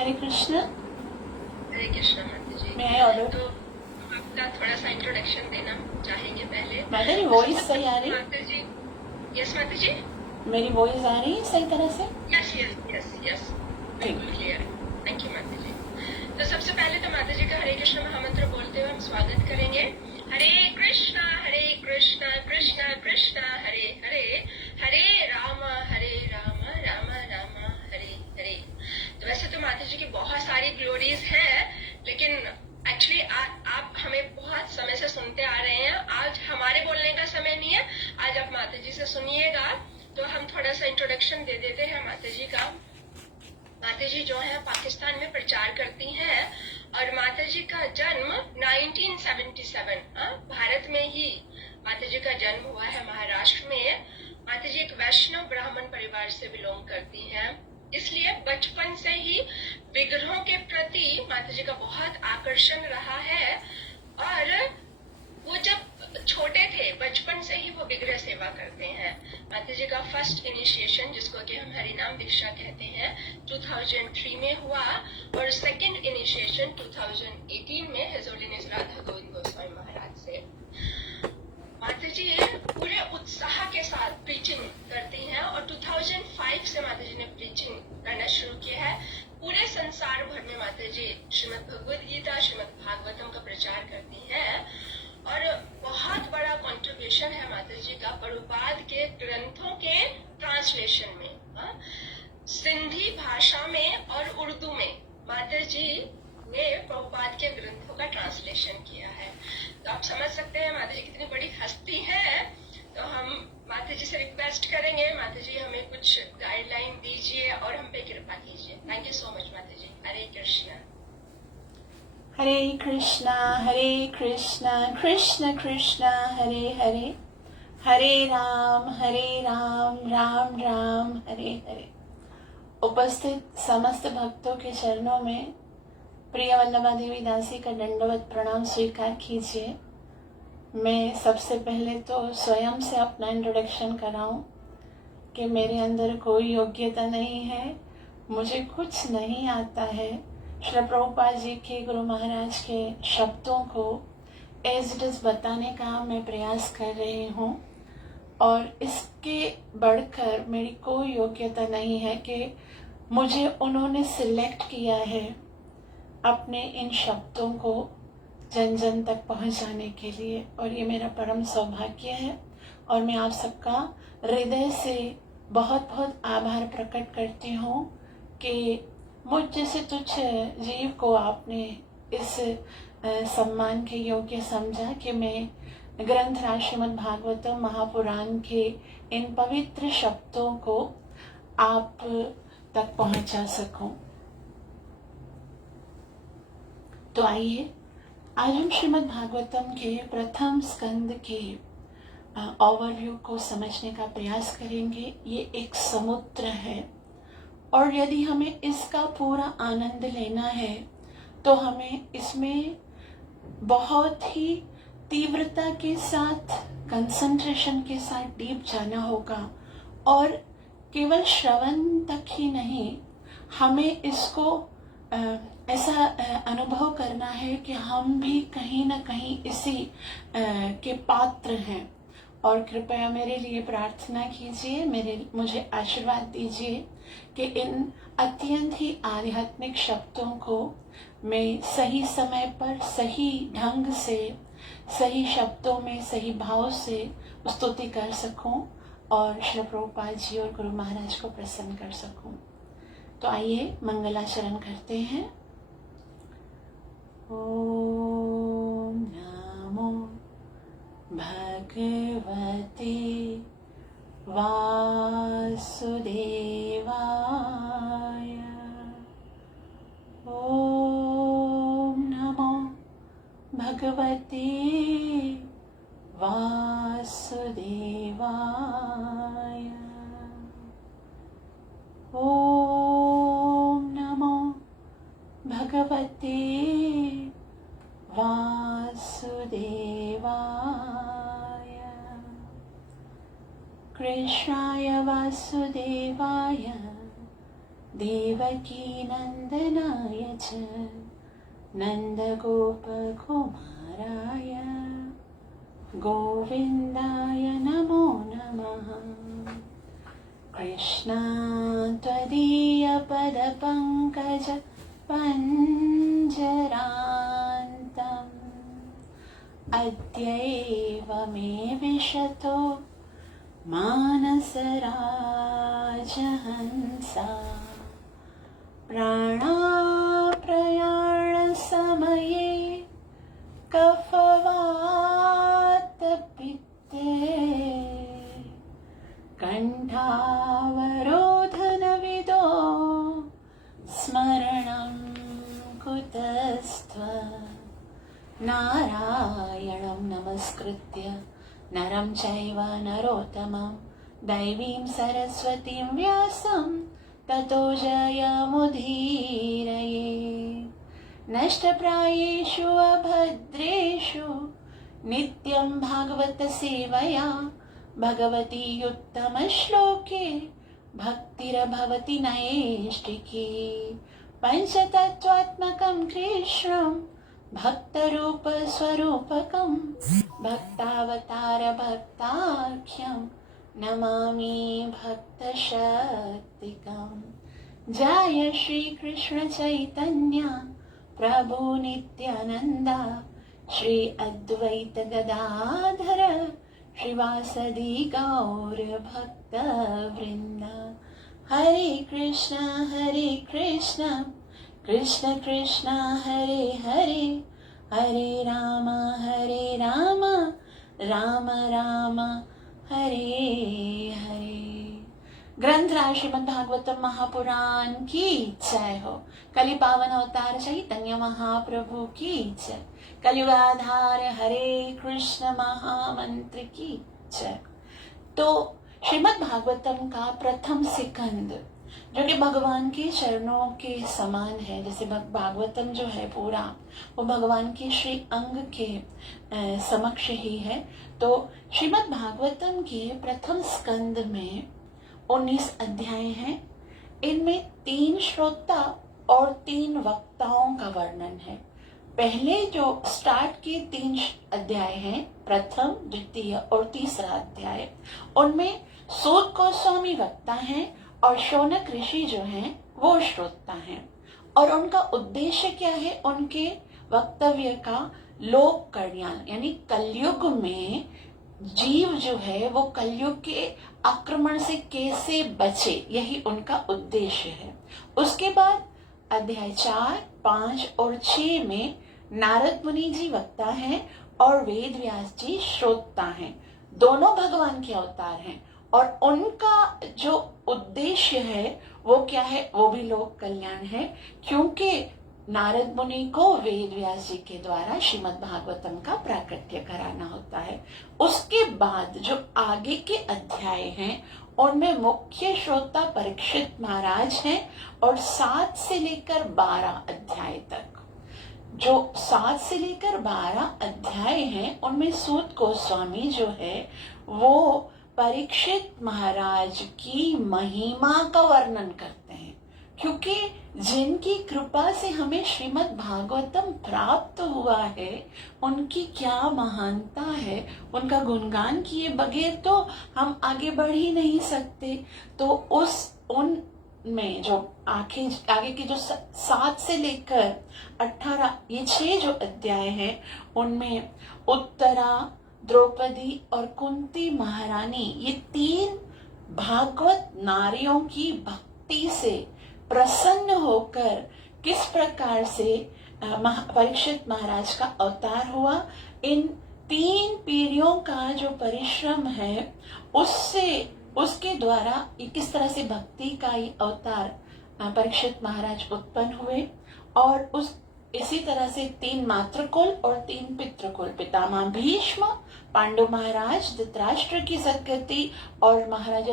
हरे कृष्ण। हरे कृष्णा माता जी। मैं I order तो आपका थोड़ा सा इंट्रोडक्शन देना चाहेंगे पहले। माता जी, तो वॉइस सबसे सही आ रही? माता जी। यस माता जी। मेरी वॉइस आ रही है सही तरह से? यस यस यस यस, ठीक। बिल्कुल क्लियर है। थैंक यू माता जी। तो सबसे पहले तो माता जी का हरे कृष्ण महामंत्र बोलते हुए हम स्वागत करेंगे। हरे कृष्णा कृष्ण कृष्ण हरे हरे, हरे राम राम राम हरे हरे। तो वैसे तो माता जी की बहुत सारी ग्लोरीज हैं, लेकिन एक्चुअली आप हमें बहुत समय से सुनते आ रहे हैं। आज हमारे बोलने का समय नहीं है, आज आप माता जी से सुनिएगा। तो हम थोड़ा सा इंट्रोडक्शन दे देते हैं माता जी का। माता जी जो है पाकिस्तान में प्रचार करती हैं, और माता जी का जन्म 1977 भारत में ही माता जी का जन्म हुआ है, महाराष्ट्र में। माता जी एक वैष्णव ब्राह्मण परिवार से बिलोंग करती हैं, इसलिए बचपन से ही विग्रहों के प्रति माता जी का बहुत आकर्षण रहा है। और वो जब छोटे थे, बचपन से ही वो विग्रह सेवा करते हैं। माता जी का फर्स्ट इनिशिएशन, जिसको कि हम हरिनाम दीक्षा कहते हैं, 2003 में हुआ, और सेकंड इनिशिएशन 2018 में हिज होलीनेस राधा गोविंद गोस्वामी महाराज से। माता जी पूरे उत्साह के साथ प्रीचिंग करती हैं, और 2005 से माता जी ने प्रीचिंग करना शुरू किया है। पूरे संसार भर में माता जी श्रीमद् भगवद गीता, श्रीमद् भागवतम का प्रचार करती हैं, और बहुत बड़ा कंट्रीब्यूशन है माता जी का प्रभुपाद के ग्रंथों के ट्रांसलेशन में। सिंधी भाषा में और उर्दू में माता जी ने प्रभुपाद के ग्रंथों का ट्रांसलेशन किया है। तो आप समझ सकते हैं माता जी कितनी बड़ी हस्ती है। तो हम माता जी से रिक्वेस्ट करेंगे, माता जी हमें कुछ गाइडलाइन दीजिए और हम पे कृपा कीजिए। थैंक यू सो मच माता जी। हरे कृष्णा हरे कृष्णा कृष्ण कृष्ण हरे हरे, हरे राम राम राम हरे हरे। उपस्थित समस्त भक्तों के चरणों में प्रिय वल्लभा देवी दासी का दंडवत प्रणाम स्वीकार कीजिए। मैं सबसे पहले तो स्वयं से अपना इंट्रोडक्शन कराऊं कि मेरे अंदर कोई योग्यता नहीं है, मुझे कुछ नहीं आता है। श्री प्रभुपाद जी के, गुरु महाराज के शब्दों को एज इट इज़ बताने का मैं प्रयास कर रही हूँ, और इसके बढ़कर मेरी कोई योग्यता नहीं है कि मुझे उन्होंने सिलेक्ट किया है अपने इन शब्दों को जन जन तक पहुंचाने के लिए, और ये मेरा परम सौभाग्य है। और मैं आप सबका हृदय से बहुत बहुत आभार प्रकट करती हूँ कि मुझ जैसे तुच्छ जीव को आपने इस सम्मान के योग्य समझा कि मैं ग्रंथ राज श्रीमद् भागवतम महापुराण के इन पवित्र शब्दों को आप तक पहुंचा सकूं। तो आइए आज हम श्रीमद् भागवतम के प्रथम स्कंद के ओवरव्यू को समझने का प्रयास करेंगे। ये एक समुद्र है, और यदि हमें इसका पूरा आनंद लेना है तो हमें इसमें बहुत ही तीव्रता के साथ, कंसंट्रेशन के साथ डीप जाना होगा, और केवल श्रवण तक ही नहीं, हमें इसको ऐसा अनुभव करना है कि हम भी कहीं ना कहीं इसी के पात्र हैं। और कृपया मेरे लिए प्रार्थना कीजिए, मुझे आशीर्वाद दीजिए कि इन अत्यंत ही आध्यात्मिक शब्दों को मैं सही समय पर, सही ढंग से, सही शब्दों में, सही भाव से स्तुति कर सकूं, और श्री प्रभुपाद जी और गुरु महाराज को प्रसन्न कर सकूं। तो आइए मंगलाचरण करते हैं। ओम नमो भगवते वासुदेवाय। ओम नमो भगवते वासुदेवाय। ओम नमो भगवते वासुदेवाय। कृष्णाय वासुदेवाय देवकी नन्दनाय च नन्दगोपकुमाराय गोविन्दाय नमो नमः। कृष्णा त्वदीयपदपङ्कज पञ्जरान्तम् अद्यैव मे विशतो मानसराजहंसा प्राणाप्रयाणसमये कफवातपित्ते कण्ठावरोधनविदो स्मरणं कुतस्त्व नारायणं नमस्कृत्य नरं चैव नरोत्तमं दैवीं सरस्वतीं व्यासं ततो जयमुदीरये। नष्टप्रायेषु अभद्रेषु नित्यं भागवत सेवया भगवती उत्तमश्लोके भक्तिर्भवति नैष्टिकी। पंचतत्त्वात्मकं कृष्णं भक्तरूपस्वरूपकं भक्तावतार भक्ताख्यं नमामि भक्तशक्तिकं। जय श्री कृष्ण चैतन्य प्रभु नित्यानंदा श्री अद्वैत गदाधर श्रीवासदि गौर भक्त वृंद। हरे कृष्ण कृष्ण कृष्ण हरे हरे हरे राम राम राम हरे हरे। ग्रंथराज श्रीमद् भागवतम महापुराण की जय हो। कलि पावन अवतार चैतन्य महाप्रभु की जय। कलियुगाधार हरे कृष्ण महामंत्र की जय। तो श्रीमद् भागवतम का प्रथम स्कंद जो कि भगवान के चरणों के समान है, जैसे भागवतम जो है पूरा वो भगवान के श्री अंग के समक्ष ही है। तो श्रीमद् भागवतम के प्रथम स्कंद में 19 अध्याय हैं। इनमें 3 श्रोता और 3 वक्ताओं का वर्णन है। पहले जो स्टार्ट के 3 अध्याय हैं, प्रथम, द्वितीय और तीसरा अध्याय, उनमें सूत गोस्वामी वक्ता हैं और शौनक ऋषि जो हैं वो श्रोता हैं। और उनका उद्देश्य क्या है? उनके वक्तव्य का लोक कल्याण, यानी कलयुग में जीव जो है वो कलयुग के आक्रमण से कैसे बचे, यही उनका उद्देश्य है। उसके बाद अध्याय 4, 5 और 6 में नारद मुनि जी वक्ता हैं और वेद व्यास जी श्रोता हैं। दोनों भगवान के अवतार हैं और उनका जो उद्देश्य है वो क्या है? वो भी लोक कल्याण है, क्योंकि नारद मुनि को वेद व्यास जी के द्वारा श्रीमद् भागवतम का प्राकट्य कराना होता है। उसके बाद जो आगे के अध्याय हैं उनमें मुख्य श्रोता परीक्षित महाराज हैं और 7 से लेकर 12 अध्याय तक। जो 7 से लेकर 12 अध्याय हैं उनमें सूत गोस्वामी जो है वो परीक्षित महाराज की महिमा का वर्णन करते हैं, क्योंकि जिनकी कृपा से हमें श्रीमद् भागवतम प्राप्त हुआ है उनकी क्या महानता है, उनका गुणगान किए बगैर तो हम आगे बढ़ ही नहीं सकते। तो उन में जो आगे के जो 7 से लेकर 18 ये 6 जो अध्याय हैं उनमें उत्तरा, द्रौपदी और कुंती महारानी ये 3 भागवत नारियों की भक्ति से प्रसन्न होकर किस प्रकार से परीक्षित महाराज का अवतार हुआ, इन 3 पीढ़ियों का जो परिश्रम है उसके द्वारा किस तरह से भक्ति का ये अवतार परीक्षित महाराज उत्पन्न हुए। और इसी तरह से 3 मातृकुल और 3 पितृकुल, पितामह भीष्म, पांडु महाराज, धृतराष्ट्र की सदगति और महाराजा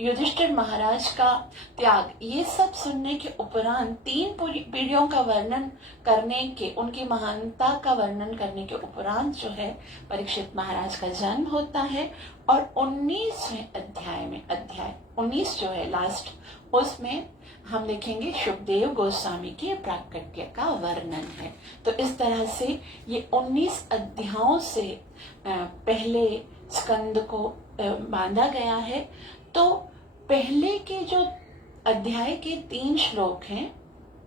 युधिष्ठिर महाराज का त्याग, ये सब सुनने के उपरांत 3 पीढ़ियों का वर्णन करने के, उनकी महानता का वर्णन करने के उपरांत जो है परीक्षित महाराज का जन्म होता है। और 19वें अध्याय में, अध्याय 19 जो है लास्ट, उसमें हम देखेंगे शुकदेव गोस्वामी के प्राकट्य का वर्णन है। तो इस तरह से ये 19 अध्यायों से पहले स्कंद को बांधा गया है। तो पहले के जो अध्याय के 3 श्लोक हैं,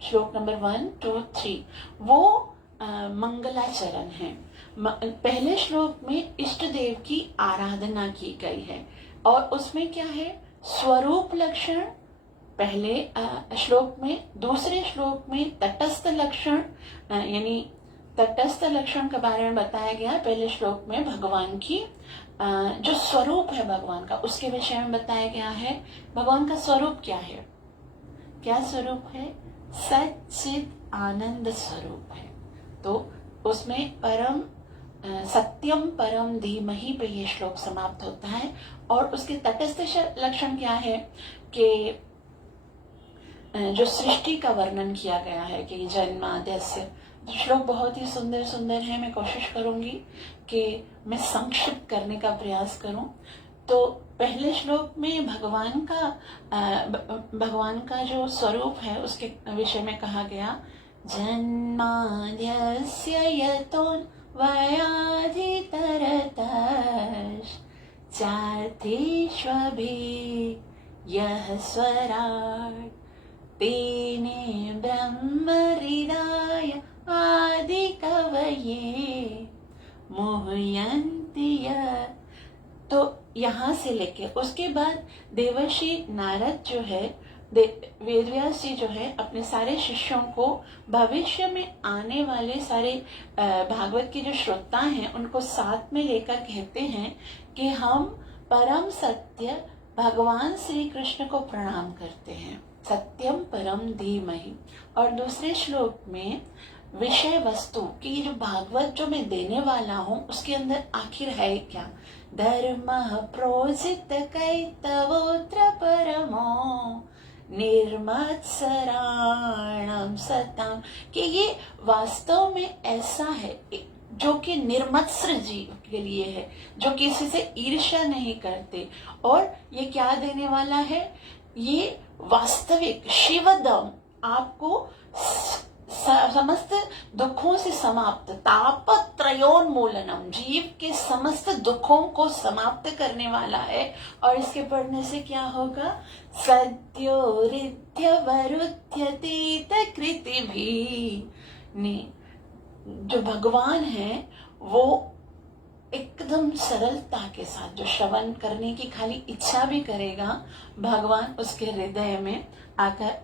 श्लोक नंबर 1, 2, 3, वो मंगलाचरण है। पहले श्लोक में इष्ट देव की आराधना की गई है और उसमें क्या है, स्वरूप लक्षण पहले श्लोक में, दूसरे श्लोक में तटस्थ लक्षण यानी तटस्थ लक्षण के बारे में बताया गया है। पहले श्लोक में भगवान की जो स्वरूप है भगवान का, उसके विषय में बताया गया है। भगवान का स्वरूप क्या है, क्या स्वरूप है, सच्चित आनंद स्वरूप है। तो उसमें परम सत्यम परम धीमहि पे ये श्लोक समाप्त होता है। और उसके तटस्थ लक्षण क्या है कि जो सृष्टि का वर्णन किया गया है कि जन्माद्यस्य, श्लोक बहुत ही सुंदर सुंदर है। मैं कोशिश करूंगी कि मैं संक्षिप्त करने का प्रयास करूं। तो पहले श्लोक में भगवान का जो स्वरूप है उसके विषय में कहा गया, जन्माद्यस्य यतोऽन्वयाधितरतश्च चार्थेष्वभिः यः स्वराट् तेने ब्रह्म हृदय आदिकवये मुह्यन्ति यत्। तो यहाँ से लेके उसके बाद देवर्षि नारद जो है, वेदव्यास जी जो है, अपने सारे शिष्यों को भविष्य में आने वाले सारे भागवत के जो श्रोता हैं उनको साथ में लेकर कहते हैं कि हम परम सत्य भगवान श्री कृष्ण को प्रणाम करते हैं, सत्यम परम धीमहि। और दूसरे श्लोक में विषय वस्तु की जो भागवत जो मैं देने वाला हूँ उसके अंदर आखिर है क्या, धर्म प्रोजित कैतवोत्र परमो निर्मत्सराणम सताम, कि ये वास्तव में ऐसा है जो कि निर्मत्सर जीव के लिए है, जो किसी से ईर्ष्या नहीं करते। और ये क्या देने वाला है, ये वास्तविक शिवदम, आपको समस्त दुखों से समाप्त, तापत्रयोन्मूलनम, जीव के समस्त दुखों को समाप्त करने वाला है। और इसके पढ़ने से क्या होगा, सद्योरित्यवरुध्यतीत कृतिभिः। जो भगवान है वो एकदम सरलता के साथ जो श्रवण करने की खाली इच्छा भी करेगा, भगवान उसके हृदय में आकर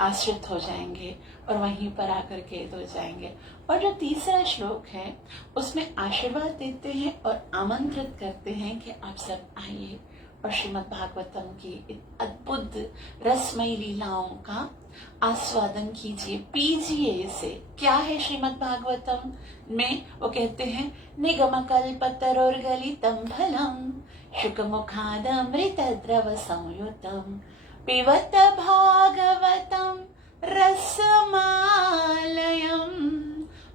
आश्रित हो जाएंगे और वहीं पर आकर कैद हो जाएंगे। और जो तीसरा श्लोक है उसमें आशीर्वाद देते हैं और आमंत्रित करते हैं कि आप सब आइए और श्रीमद् भागवतम की अद्भुत रसमयी लीलाओं का आस्वादन कीजिए, पीजिए इसे। क्या है श्रीमद् भागवतम में, वो कहते हैं, निगम कल्पतरोर्गलितं फलम शुकमुखादमृत द्रव संयुतम पिबत भागवतम रसमालयम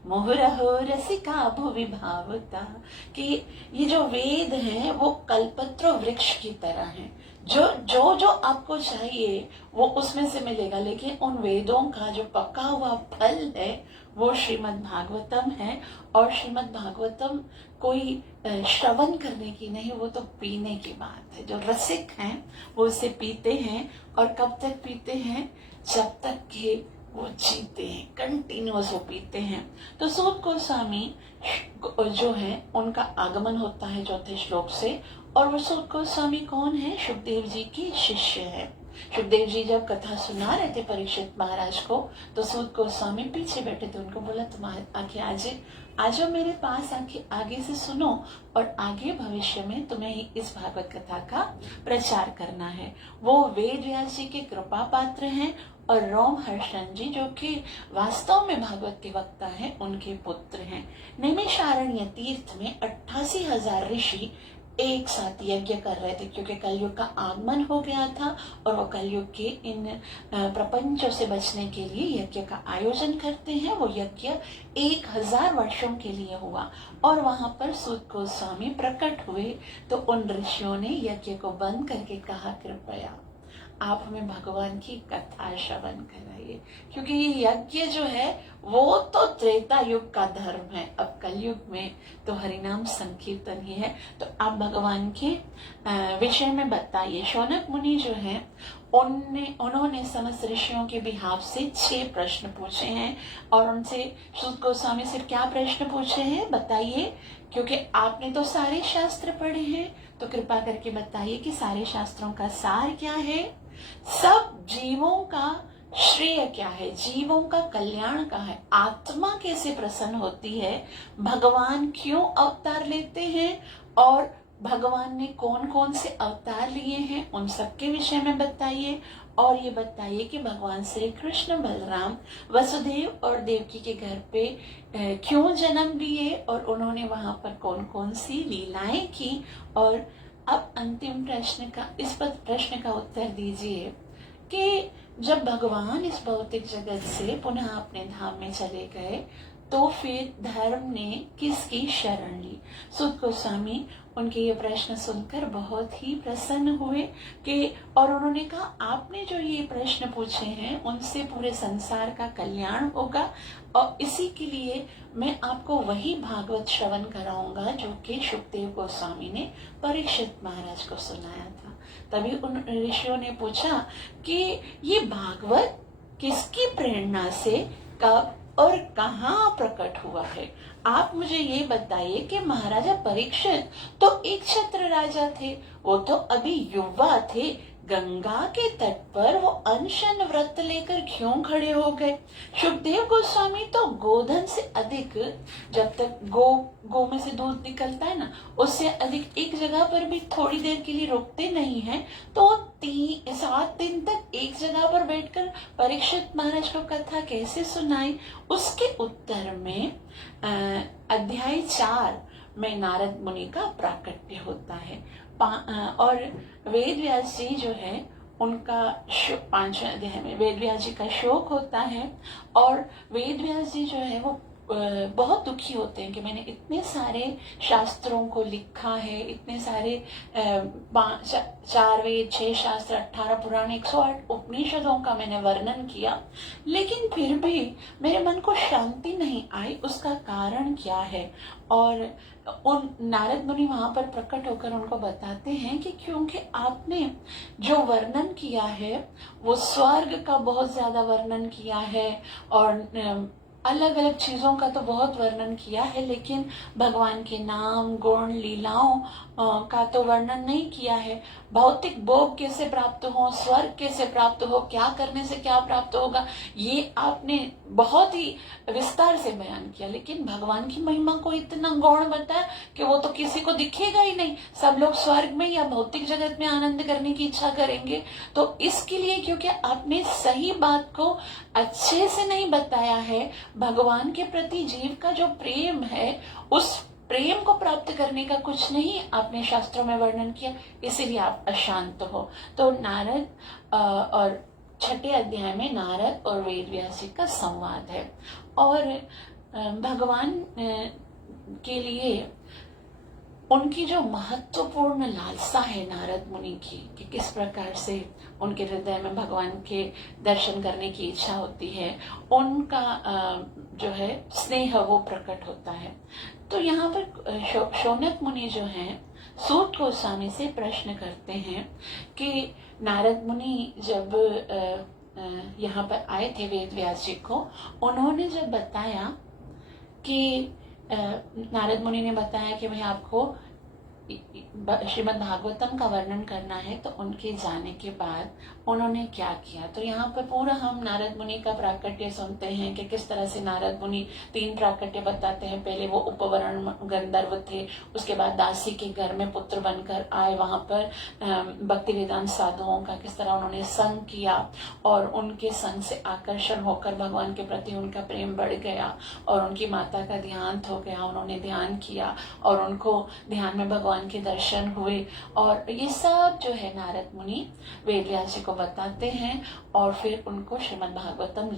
मुहुरहो रसिका भुवि भावुता। कि ये जो वेद हैं वो कल्पत्र वृक्ष की तरह हैं, जो आपको चाहिए वो उसमें से मिलेगा, लेकिन उन वेदों का जो पका हुआ फल है वो श्रीमद् भागवतम है। और श्रीमद् भागवतम कोई श्रवण करने की नहीं, वो तो पीने की बात है। जो रसिक हैं वो इसे पीते हैं, और कब तक पीते हैं, जब तक कि वो जीते हैं, कंटिन्यूअस वो पीते हैं। तो सूत गोस्वामी जो है उनका आगमन होता है चौथे श्लोक से। और वो सूत गोस्वामी कौन है, सुखदेव जी की शिष्य है। सुखदेव जी जब कथा सुना रहे थे परीक्षित महाराज को, तो सूत गोस्वामी पीछे बैठे थे, उनको बोला तुम आके आज मेरे पास आगे से सुनो, और आगे भविष्य में तुम्हें ही इस भागवत कथा का प्रचार करना है। वो वेद व्यास जी के कृपा पात्र हैं, और रोमहर्षण जी जो कि वास्तव में भागवत के वक्ता हैं, उनके पुत्र हैं। नैमिषारण्य तीर्थ में 88,000 ऋषि एक साथ यज्ञ कर रहे थे, क्योंकि कलयुग का आगमन हो गया था और वो कलयुग के इन प्रपंचों से बचने के लिए यज्ञ का आयोजन करते हैं। वो यज्ञ 1000 वर्षों के लिए हुआ, और वहां पर सूत गोस्वामी प्रकट हुए। तो उन ऋषियों ने यज्ञ को बंद करके कहा, कृपया आप हमें भगवान की कथा श्रवण कराइए, क्योंकि ये यज्ञ जो है वो तो त्रेता युग का धर्म है, अब कलयुग में तो हरिनाम संकीर्तन ही है। तो आप भगवान के विषय में बताइए। शौनक मुनि जो है उन्होंने समस्त ऋषियों के बिहाफ से 6 प्रश्न पूछे हैं, और उनसे सूत गोस्वामी से क्या प्रश्न पूछे हैं बताइए, क्योंकि आपने तो सारे शास्त्र पढ़े हैं, तो कृपा करके बताइए कि सारे शास्त्रों का सार क्या है, सब जीवों का श्रेय क्या है, जीवों का कल्याण क्या है, आत्मा कैसे प्रसन्न होती है, भगवान क्यों अवतार लेते हैं, और भगवान ने कौन कौन से अवतार लिए हैं, उन सबके विषय में बताइए। और ये बताइए कि भगवान श्री कृष्ण बलराम वसुदेव और देवकी के घर पे क्यों जन्म लिए, और उन्होंने वहां पर कौन कौन सी लीलाएं की। और अब अंतिम प्रश्न का प्रश्न का उत्तर दीजिए कि जब भगवान इस भौतिक जगत से पुनः अपने धाम में चले गए तो फिर धर्म ने किसकी शरण ली। सूत गोस्वामी उनके ये प्रश्न सुनकर बहुत ही प्रसन्न हुए कि, और उन्होंने कहा आपने जो ये प्रश्न पूछे हैं उनसे पूरे संसार का कल्याण होगा, और इसी के लिए मैं आपको वही भागवत श्रवण कराऊंगा जो कि शुकदेव गोस्वामी ने परीक्षित महाराज को सुनाया था। तभी उन ऋषियों ने पूछा कि ये भागवत किसकी प्रेरणा से, कब और कहाँ प्रकट हुआ है। आप मुझे ये बताइए कि महाराजा परीक्षित तो एक क्षत्र राजा थे, वो तो अभी युवा थे, गंगा के तट पर वो अनशन व्रत लेकर क्यों खड़े हो गए। शुकदेव गोस्वामी तो गोधन से अधिक, जब तक गो में से दूध निकलता है ना, उससे अधिक एक जगह पर भी थोड़ी देर के लिए रुकते नहीं हैं, तो 7 दिन तक एक जगह पर बैठकर परीक्षित महाराज को कथा कैसे सुनाई। उसके उत्तर में अध्याय 4 में नारद मुनि का प्राकट्य होता है, और वेद व्यास जी जो है उनका 5वें अध्याय में वेद व्यास जी का शोक होता है, और वेद व्यास जी जो है वो बहुत दुखी होते हैं कि मैंने इतने सारे शास्त्रों को लिखा है, इतने सारे 4 वेद 6 शास्त्र 18 पुराण 108 उपनिषदों का मैंने वर्णन किया, लेकिन फिर भी मेरे मन को शांति नहीं आई, उसका कारण क्या है। और उन नारद मुनि वहां पर प्रकट होकर उनको बताते हैं कि क्योंकि आपने जो वर्णन किया है वो स्वर्ग का बहुत ज्यादा वर्णन किया है, और अलग अलग चीजों का तो बहुत वर्णन किया है, लेकिन भगवान के नाम गुण लीलाओं का तो वर्णन नहीं किया है। भौतिक भोग कैसे प्राप्त हो, स्वर्ग कैसे प्राप्त हो, क्या करने से क्या प्राप्त होगा, ये आपने बहुत ही विस्तार से बयान किया, लेकिन भगवान की महिमा को इतना गौण बताया कि वो तो किसी को दिखेगा ही नहीं, सब लोग स्वर्ग में या भौतिक जगत में आनंद करने की इच्छा करेंगे। तो इसके लिए क्योंकि आपने सही बात को अच्छे से नहीं बताया है, भगवान के प्रति जीव का जो प्रेम है उस प्रेम को प्राप्त करने का कुछ नहीं आपने शास्त्रों में वर्णन किया, इसीलिए आप अशांत हो। तो नारद और 6ठे अध्याय में नारद और वेद व्यास जी का संवाद है, और भगवान के लिए उनकी जो महत्वपूर्ण लालसा है नारद मुनि की, कि किस प्रकार से उनके हृदय में भगवान के दर्शन करने की इच्छा होती है, उनका जो है स्नेह वो प्रकट होता है। तो यहाँ पर शौनक मुनि जो हैं सूत गोस्वामी से प्रश्न करते हैं कि नारद मुनि जब यहाँ पर आए थे वेद व्यास जी को, उन्होंने जब बताया कि नारद मुनि ने बताया कि भाई आपको श्रीमद् भागवतम का वर्णन करना है, तो उनके जाने के बाद उन्होंने क्या किया। तो यहाँ पर पूरा हम नारद मुनि का प्राकट्य सुनते हैं कि किस तरह से नारद मुनि 3 प्राकट्य बताते हैं। पहले वो उपवर्ण गंधर्व थे, उसके बाद दासी के घर में पुत्र बनकर आए, वहां पर भक्ति वेदांत साधुओं का किस तरह उन्होंने संग किया, और उनके संग से आकर्षण होकर भगवान के प्रति उनका प्रेम बढ़ गया, और उनकी माता का ध्यान हो गया, उन्होंने ध्यान किया और उनको ध्यान में भगवान के दर्शन दर्शन हुए, और ये सब जो है नारद मुनि वेद व्यास जी को बताते हैं, और फिर उनको श्रीमद् भागवतम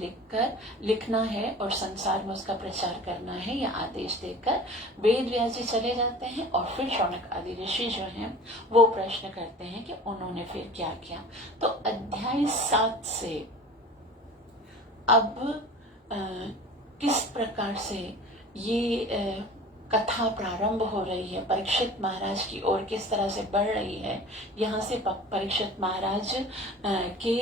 लिखना है और संसार में उसका प्रचार करना है, यह आदेश देकर वेद व्यास जी चले जाते हैं। और फिर शौनक आदि ऋषि जो हैं वो प्रश्न करते हैं कि उन्होंने फिर क्या किया। तो अध्याय 7 से अब किस प्रकार से ये कथा प्रारंभ हो रही है, परीक्षित महाराज की ओर किस तरह से बढ़ रही है, यहाँ से परीक्षित महाराज के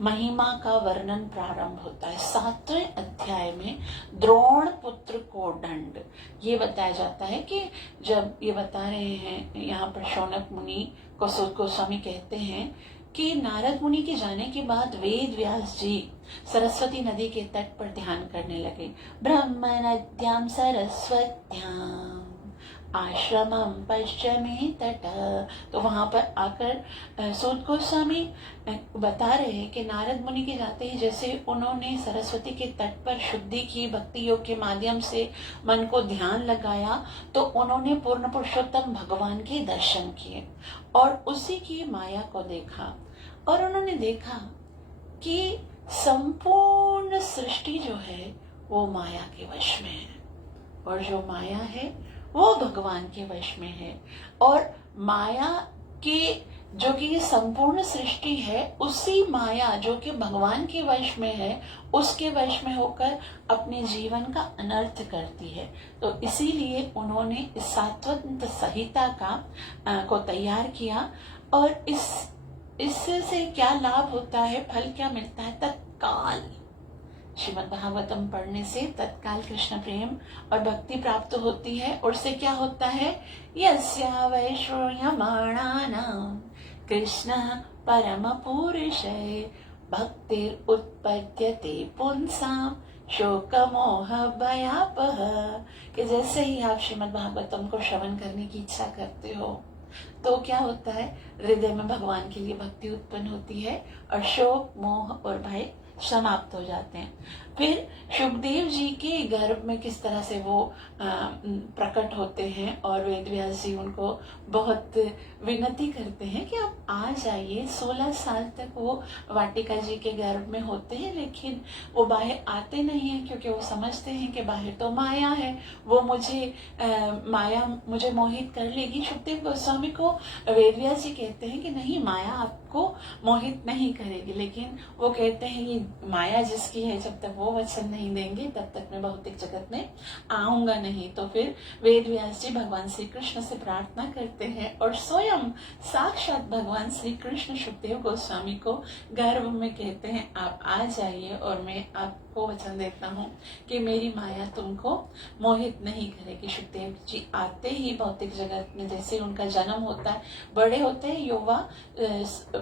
महिमा का वर्णन प्रारंभ होता है। 7वें अध्याय में द्रोण पुत्र को दंड, ये बताया जाता है कि जब ये बता रहे हैं यहाँ पर शौनक मुनि को सूत गोस्वामी कहते हैं कि नारद मुनि के जाने के बाद वेद व्यास जी सरस्वती नदी के तट पर ध्यान करने लगे। ब्रह्म नद्याम सरस्वत्याम आश्रमम पश्चिमे तट। तो वहां पर आकर सूत गोस्वामी बता रहे हैं कि नारद मुनि के जाते ही जैसे उन्होंने सरस्वती के तट पर शुद्धि की, भक्ति योग के माध्यम से मन को ध्यान लगाया, तो उन्होंने पूर्ण पुरुषोत्तम भगवान के दर्शन किए और उसी की माया को देखा, और उन्होंने देखा कि संपूर्ण सृष्टि जो है वो माया के वश में है, और जो माया है वो भगवान के वश में है। और माया के जो कि ये संपूर्ण सृष्टि है, उसी माया जो कि भगवान के वश में है, उसके वश में होकर अपने जीवन का अनर्थ करती है। तो इसीलिए उन्होंने इस सात्वत संहिता को तैयार किया। और इससे क्या लाभ होता है, फल क्या मिलता है? तत्काल श्रीमद् भागवतम पढ़ने से तत्काल कृष्ण प्रेम और भक्ति प्राप्त होती है। और से क्या होता है? यस्या वै श्रूयमाणानां कृष्ण परम पुरुषे भक्तिर् उत्पद्यते पुंसाम शोक मोह भयापह। कि जैसे ही आप श्रीमद् भागवतम को श्रवण करने की इच्छा करते हो तो क्या होता है? हृदय में भगवान के लिए भक्ति उत्पन्न होती है और शोक मोह और भय समाप्त हो जाते हैं। फिर सुखदेव जी के गर्भ में किस तरह से वो प्रकट होते हैं, और वेद व्यास जी उनको बहुत विनती करते हैं कि आप आ जाइए। 16 साल तक वो वाटिका जी के गर्भ में होते हैं, लेकिन वो बाहर आते नहीं हैं, क्योंकि वो समझते हैं कि बाहर तो माया है, वो माया मुझे मोहित कर लेगी। सुखदेव गोस्वामी को वेद व्यास जी कहते हैं कि नहीं, माया आपको मोहित नहीं करेगी, लेकिन वो कहते हैं ये माया जिसकी है, जब तक वो वचन नहीं देंगे तब तक मैं भौतिक जगत में आऊंगा नहीं। तो फिर वेद व्यास जी भगवान श्री कृष्ण से प्रार्थना करते हैं, और स्वयं साक्षात भगवान श्री कृष्ण सुखदेव गोस्वामी को गर्भ में कहते हैं आप आ जाइए, और मैं आपको वचन देता हूँ कि मेरी माया तुमको मोहित नहीं करेगी। सुखदेव जी आते ही भौतिक जगत में जैसे उनका जन्म होता है, बड़े होते हैं युवा,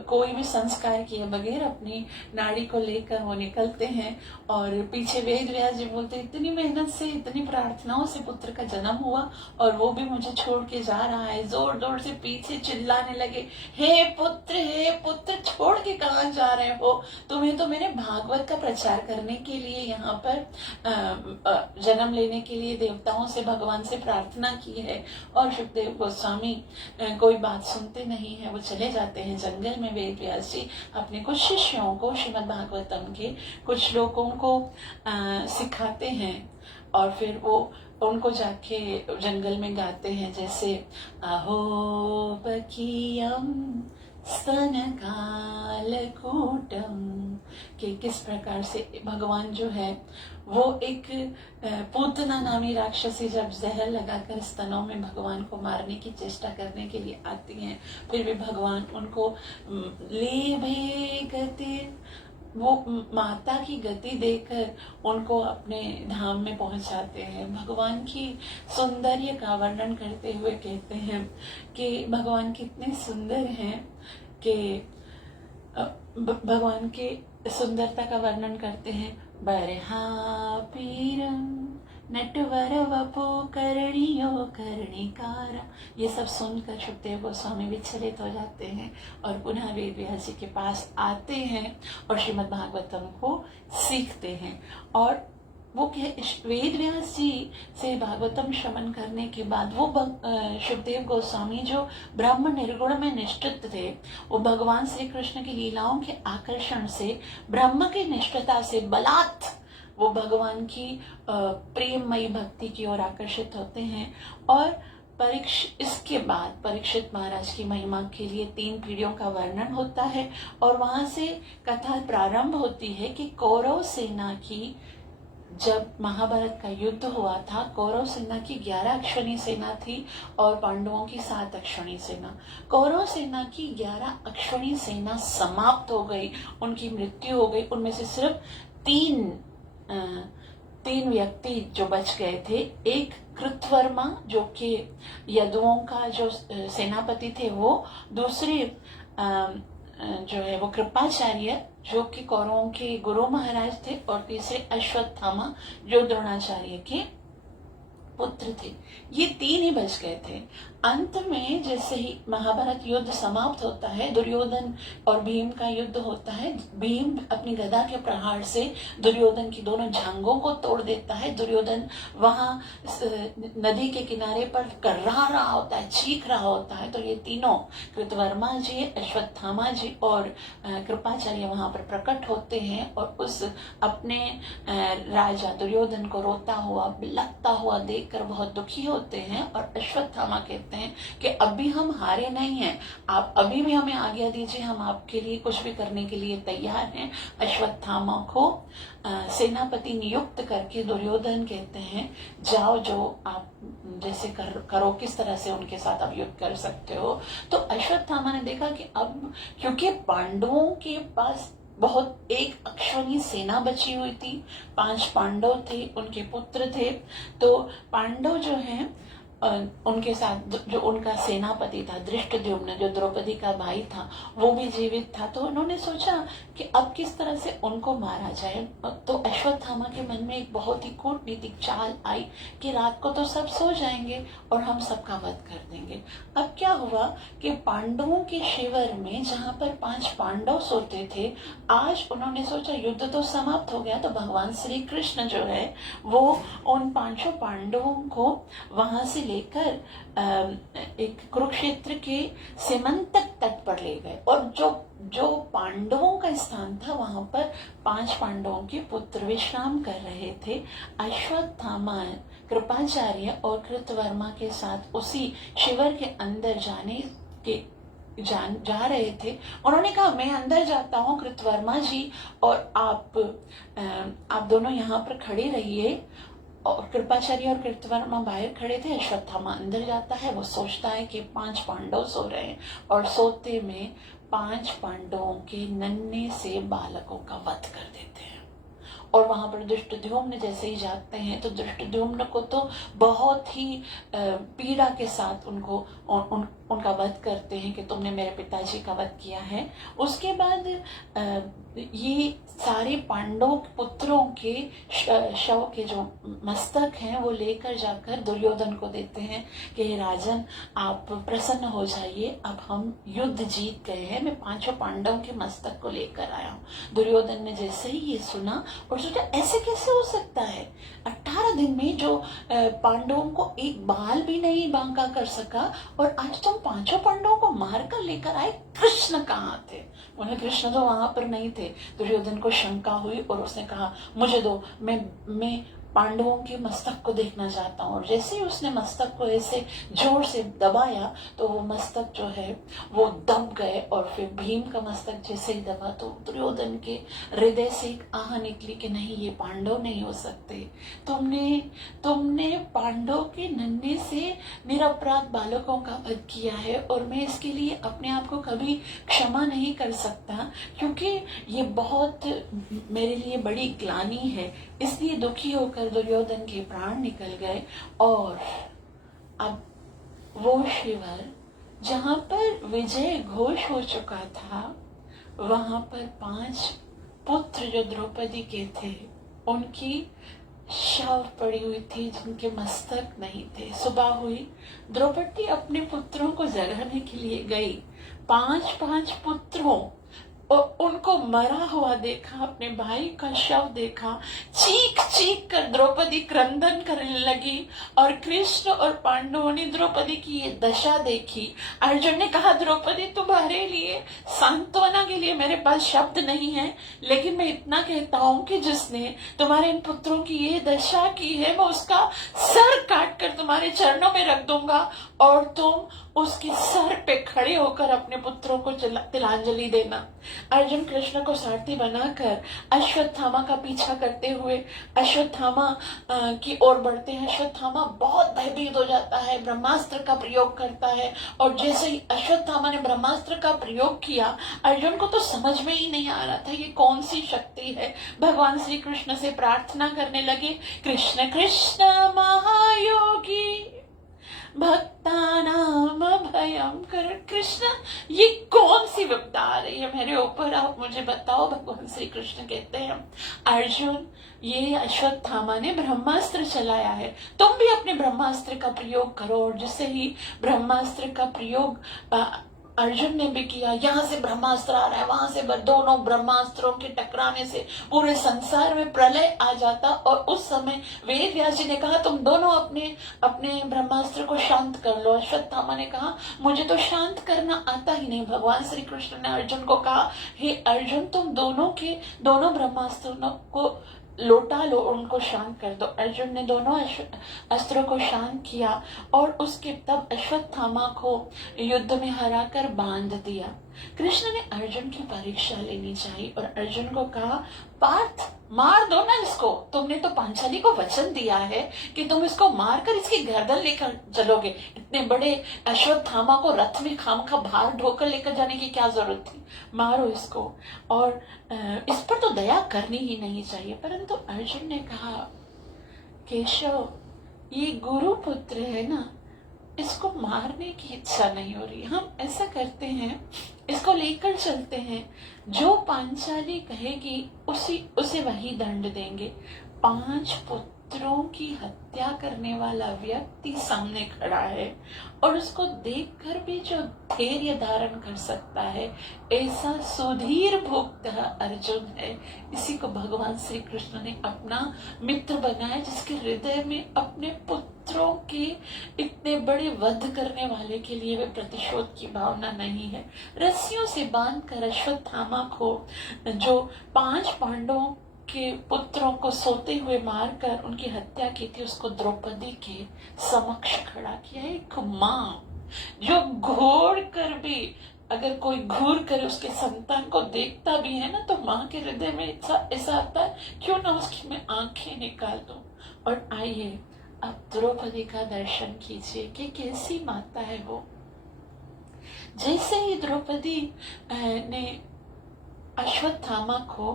कोई भी संस्कार किए बगैर अपनी नाड़ी को लेकर वो निकलते हैं। और पीछे वेद व्यास जी बोलते इतनी मेहनत से, इतनी प्रार्थनाओं से पुत्र का जन्म हुआ, और वो भी मुझे छोड़ के जा रहा है। जोर जोर से पीछे चिल्लाने लगे, हे पुत्र छोड़ के कहाँ जा रहे हो? तुम्हें तो मैंने भागवत का प्रचार करने के लिए यहाँ पर जन्म लेने के लिए देवताओं से, भगवान से प्रार्थना की है। और सुखदेव गोस्वामी कोई बात सुनते नहीं है, वो चले जाते हैं जंगल में। वेद व्यास जी अपने कुछ शिष्यों को श्रीमद् भागवतम के कुछ लोगों को सिखाते हैं, और फिर वो उनको जाके जंगल में गाते हैं, जैसे अहो बकीयम स्तन कालकूटम, कि किस प्रकार से भगवान जो है वो एक पूतना नामी राक्षसी जब जहर लगाकर स्तनों में भगवान को मारने की चेष्टा करने के लिए आती हैं, फिर भी भगवान उनको ले भे गति, वो माता की गति देकर उनको अपने धाम में पहुंचाते हैं। भगवान की सौंदर्य का वर्णन करते हुए कहते हैं कि भगवान कितने सुंदर हैं, कि भगवान के सुंदरता का वर्णन करते हैं। बरहा पीरम नटवर वपो करणियो कर्णिकारा। ये सब सुनकर सुखदेव गोस्वामी विचलित हो जाते हैं और पुनः वेद व्यास जी के पास आते हैं और श्रीमद् भागवतम को सीखते हैं। और वो वेद व्यास जी से भागवतम श्रवण करने के बाद वो शुकदेव गोस्वामी जो ब्रह्म निर्गुण में निष्ठित थे, वो भगवान श्री कृष्ण की लीलाओं के आकर्षण से, ब्रह्म की निष्ठता से बलात् वो भगवान की प्रेममयी भक्ति की ओर आकर्षित होते हैं। और इसके बाद परीक्षित महाराज की महिमा के लिए 3 पीढ़ियों का वर्णन होता है और वहां से कथा प्रारंभ होती है कि कौरव सेना की, जब महाभारत का युद्ध हुआ था, कौरव सेना की 11 अक्षौणी सेना थी और पांडवों की 7 अक्षौणी सेना। कौरव सेना की 11 अक्षौणी सेना समाप्त हो गई, उनकी मृत्यु हो गई। उनमें से सिर्फ 3 व्यक्ति जो बच गए थे। एक कृतवर्मा जो कि यदुओं का जो सेनापति थे वो, दूसरे जो है वो कृपाचार्य जो कि कौरवों के गुरु महाराज थे, और तीसरे अश्वत्थामा जो द्रोणाचार्य के पुत्र थे। ये 3 ही बच गए थे। अंत में जैसे ही महाभारत युद्ध समाप्त होता है, दुर्योधन और भीम का युद्ध होता है। भीम अपनी गदा के प्रहार से दुर्योधन की दोनों जांघों को तोड़ देता है। दुर्योधन वहां नदी के किनारे पर कर्रा रहा होता है, चीख रहा होता है। तो ये तीनों, कृतवर्मा जी, अश्वत्थामा जी और कृपाचार्य वहां पर प्रकट होते हैं और उस अपने राजा दुर्योधन को रोता हुआ, बिलखता हुआ देखकर बहुत दुखी होते हैं। और अश्वत्थामा कहते हैं कि अभी हम हारे नहीं हैं, आप अभी भी हमें आज्ञा दीजिए, हम आपके लिए कुछ भी करने के लिए तैयार हैं। अश्वत्थामा को सेनापति नियुक्त करके दुर्योधन कहते हैं, जाओ, जो आप जैसे करो, किस तरह से उनके साथ आप युद्ध कर सकते हो। तो अश्वत्थामा ने देखा कि अब क्योंकि पांडवों के पास बहुत एक अक्षौणी सेना बची हुई थी, 5 पांडव थे, उनके पुत्र थे। तो पांडव जो हैं उनके साथ जो उनका सेनापति था धृष्टद्युम्न, जो द्रौपदी का भाई था, वो भी जीवित था। तो उन्होंने सोचा कि अब किस तरह से उनको मारा जाए। तो अश्वत्थामा के मन में एक बहुत ही कूटनीतिक चाल आई कि रात को तो सब सो जाएंगे और हम सबका वध कर देंगे। अब क्या हुआ कि पांडवों के शिविर में जहां पर 5 पांडव सोते थे, आज उन्होंने सोचा युद्ध तो समाप्त हो गया, तो भगवान श्री कृष्ण जो है वो उन 5 पांडवों को वहां से लेकर एक कुरुक्षेत्र के सीमंतक तट पर ले गए। और जो पांडवों का स्थान था वहां पर 5 पांडवों के पुत्र विश्राम कर रहे थे। अश्वत्थामा, कृपाचार्य और कृतवर्मा के साथ उसी शिविर के अंदर जा रहे थे। उन्होंने कहा, मैं अंदर जाता हूँ कृतवर्मा जी, और आप दोनों यहाँ पर खड़े रहिए। और कृपाचार्य और कृतवर्मा बाहर खड़े थे, अश्वत्थामा अंदर जाता है। वो सोचता है कि 5 पांडव सो रहे हैं, और सोते में 5 पांडवों के नन्हे से बालकों का वध कर देते हैं। और वहां पर धृष्टद्युम्न जैसे ही जाते हैं तो धृष्टद्युम्न को तो बहुत ही पीड़ा के साथ उनका वध करते हैं कि तुमने मेरे पिताजी का वध किया है। उसके बाद ये सारे पांडव पुत्रों के शव के जो मस्तक हैं वो लेकर जाकर दुर्योधन को देते हैं कि राजन, आप प्रसन्न हो जाइए, अब हम युद्ध जीत गए हैं, मैं 5 पांडव के मस्तक को लेकर आया हूँ। दुर्योधन ने जैसे ही ये सुना और सोचा, ऐसे कैसे हो सकता है? 18 दिन में जो पांडवों को एक बाल भी नहीं बांका कर सका, और आज तुम 5 पांडवों को मार कर लेकर आए। कृष्ण कहाँ थे? उन्हें कृष्ण तो वहां पर नहीं थे। दुर्योधन को शंका हुई और उसने कहा, मुझे दो, मैं पांडवों के मस्तक को देखना चाहता हूँ। और जैसे ही उसने मस्तक को ऐसे जोर से दबाया तो वो मस्तक जो है वो दब गए। और फिर भीम का मस्तक जैसे ही दबा तो दुर्योधन के हृदय से एक आह निकली कि नहीं, ये पांडव नहीं हो सकते। तुमने पांडव के नन्हे से निरपराध बालकों का वध किया है, और मैं इसके लिए अपने आप को कभी क्षमा नहीं कर सकता, क्योंकि ये बहुत मेरे लिए बड़ी ग्लानि है। इसलिए दुखी होकर दुर्योधन के प्राण निकल गए। और अब वो शिविर जहां पर विजय घोष हो चुका था, वहां पर 5 पुत्र जो द्रौपदी के थे, उनकी शव पड़ी हुई थी, जिनके मस्तक नहीं थे। सुबह हुई, द्रौपदी अपने पुत्रों को जगाने के लिए गई। 5 पुत्रों, उनको मरा हुआ देखा, अपने भाई का शव देखा, चीख चीख कर द्रौपदी क्रंदन करने लगी। और कृष्ण और पांडवों ने द्रौपदी की ये दशा देखी। अर्जुन ने कहा, द्रौपदी तुम्हारे लिए सांत्वना के लिए मेरे पास शब्द नहीं है, लेकिन मैं इतना कहता हूं कि जिसने तुम्हारे इन पुत्रों की ये दशा की है, मैं उसका सर काट कर तुम्हारे चरणों में रख दूंगा और तुम उसके सर पे खड़े होकर अपने पुत्रों को तिलांजलि देना। अर्जुन कृष्ण को सारथी बनाकर अश्वत्थामा का पीछा करते हुए अश्वत्थामा की ओर बढ़ते हैं। अश्वत्थामा बहुत भयभीत हो जाता है, ब्रह्मास्त्र का प्रयोग करता है। और जैसे ही अश्वत्थामा ने ब्रह्मास्त्र का प्रयोग किया, अर्जुन को तो समझ में ही नहीं आ रहा था ये कौन सी शक्ति है। भगवान श्री कृष्ण से प्रार्थना करने लगे, कृष्ण कृष्ण महायोगी भक्तानाम भयम कर। कृष्ण, ये कौन सी विपदा आ रही है मेरे ऊपर, आप मुझे बताओ। भगवान श्री कृष्ण कहते हैं, अर्जुन, ये अश्वत्थामा ने ब्रह्मास्त्र चलाया है, तुम भी अपने ब्रह्मास्त्र का प्रयोग करो। और जिससे ही ब्रह्मास्त्र का प्रयोग अर्जुन ने भी किया, यहाँ से ब्रह्मास्त्र आ रहा है, वहां से दोनों ब्रह्मास्त्रों के टकराने से पूरे संसार में प्रलय आ जाता। और उस समय वेद व्यास जी ने कहा, तुम दोनों अपने अपने ब्रह्मास्त्र को शांत कर लो। अश्वत्थामा ने कहा, मुझे तो शांत करना आता ही नहीं। भगवान श्री कृष्ण ने अर्जुन को कहा, हे अर्जुन, तुम दोनों ब्रह्मास्त्रों को लौटा लो, उनको शांत कर दो। अर्जुन ने दोनों अस्त्रों को शांत किया और उसके तब अश्वत्थामा को युद्ध में हराकर बांध दिया। कृष्ण ने अर्जुन की परीक्षा लेनी चाहिए और अर्जुन को कहा, पार्थ, मार दो ना इसको। तुमने तो पांचाली को वचन दिया है कि तुम इसको मारकर इसकी गर्दन लेकर चलोगे। इतने बड़े अश्वत्थामा को रथ में खामखा भार ढोकर लेकर जाने की क्या जरूरत थी, मारो इसको। और इस पर तो दया करनी ही नहीं चाहिए। परंतु अर्जुन ने कहा, केशव, ये गुरु पुत्र है ना, इसको मारने की इच्छा नहीं हो रही। हम ऐसा करते हैं, इसको लेकर चलते हैं, जो पांचाली कहेगी उसे वही दंड देंगे। 5 पुत्रों की हत्या करने वाला व्यक्ति सामने खड़ा है और उसको देखकर भी जो धैर्य धारण कर सकता है, ऐसा सुधीर भुक्त अर्जुन है। इसी को भगवान श्री कृष्ण ने अपना मित्र बनाया, जिसके हृदय में अपने पुत्रों के इतने बड़े वध करने वाले के लिए वे प्रतिशोध की भावना नहीं है। रस्सियों से बांधकर अश्वत्थामा को, जो 5 पांडवों के पुत्रों को सोते हुए मारकर उनकी हत्या की थी, उसको द्रौपदी के समक्ष खड़ा किया। एक माँ जो घोर कर भी, अगर कोई घूर कर उसके संतान को देखता भी है ना, तो माँ के हृदय में ऐसा आता है, क्यों ना उसकी मैं आंखें निकाल दूं। और आइए अब द्रौपदी का दर्शन कीजिए कि कैसी माता है वो। जैसे ही द्रौपदी ने अश्वत्थामा को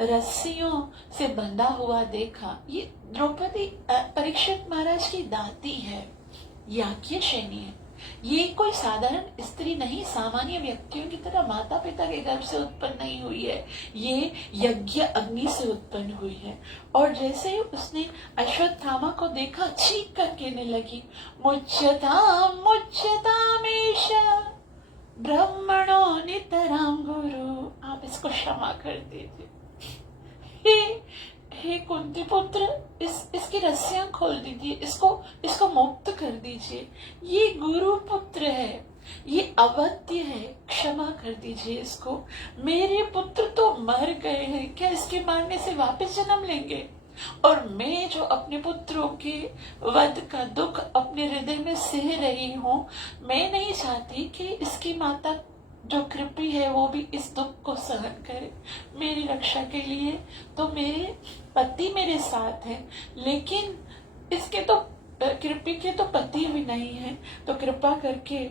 रस्सियों से बंधा हुआ देखा, ये द्रौपदी परीक्षित महाराज की दाती है, याज्ञसेनी है। ये कोई साधारण स्त्री नहीं, सामान्य व्यक्तियों की तरह माता पिता के गर्भ से उत्पन्न नहीं हुई है, ये यज्ञ अग्नि से उत्पन्न हुई है। और जैसे ही उसने अश्वत्थामा को देखा, चीख कर कहने लगी, मुच्यताम मुच्यतामेश ब्रह्मणो नितराम गुरु। आप इसको क्षमा कर दीजिए। हे कुंती पुत्र, इसकी रस्सियां खोल दीजिए, इसको मुक्त कर दीजिए। ये गुरु पुत्र है, ये अवध्य है, क्षमा कर दीजिए इसको। मेरे पुत्र तो मर गए हैं, क्या इसके मारने से वापस जन्म लेंगे? और मैं जो अपने पुत्रों के वध का दुख अपने हृदय में सह रही हूँ, मैं नहीं चाहती कि इसकी माता जो कृपी है वो भी इस दुख को सहन करे। मेरी रक्षा के लिए तो मेरे पति मेरे साथ हैं, लेकिन इसके तो कृपी के तो पति भी नहीं है। तो कृपा करके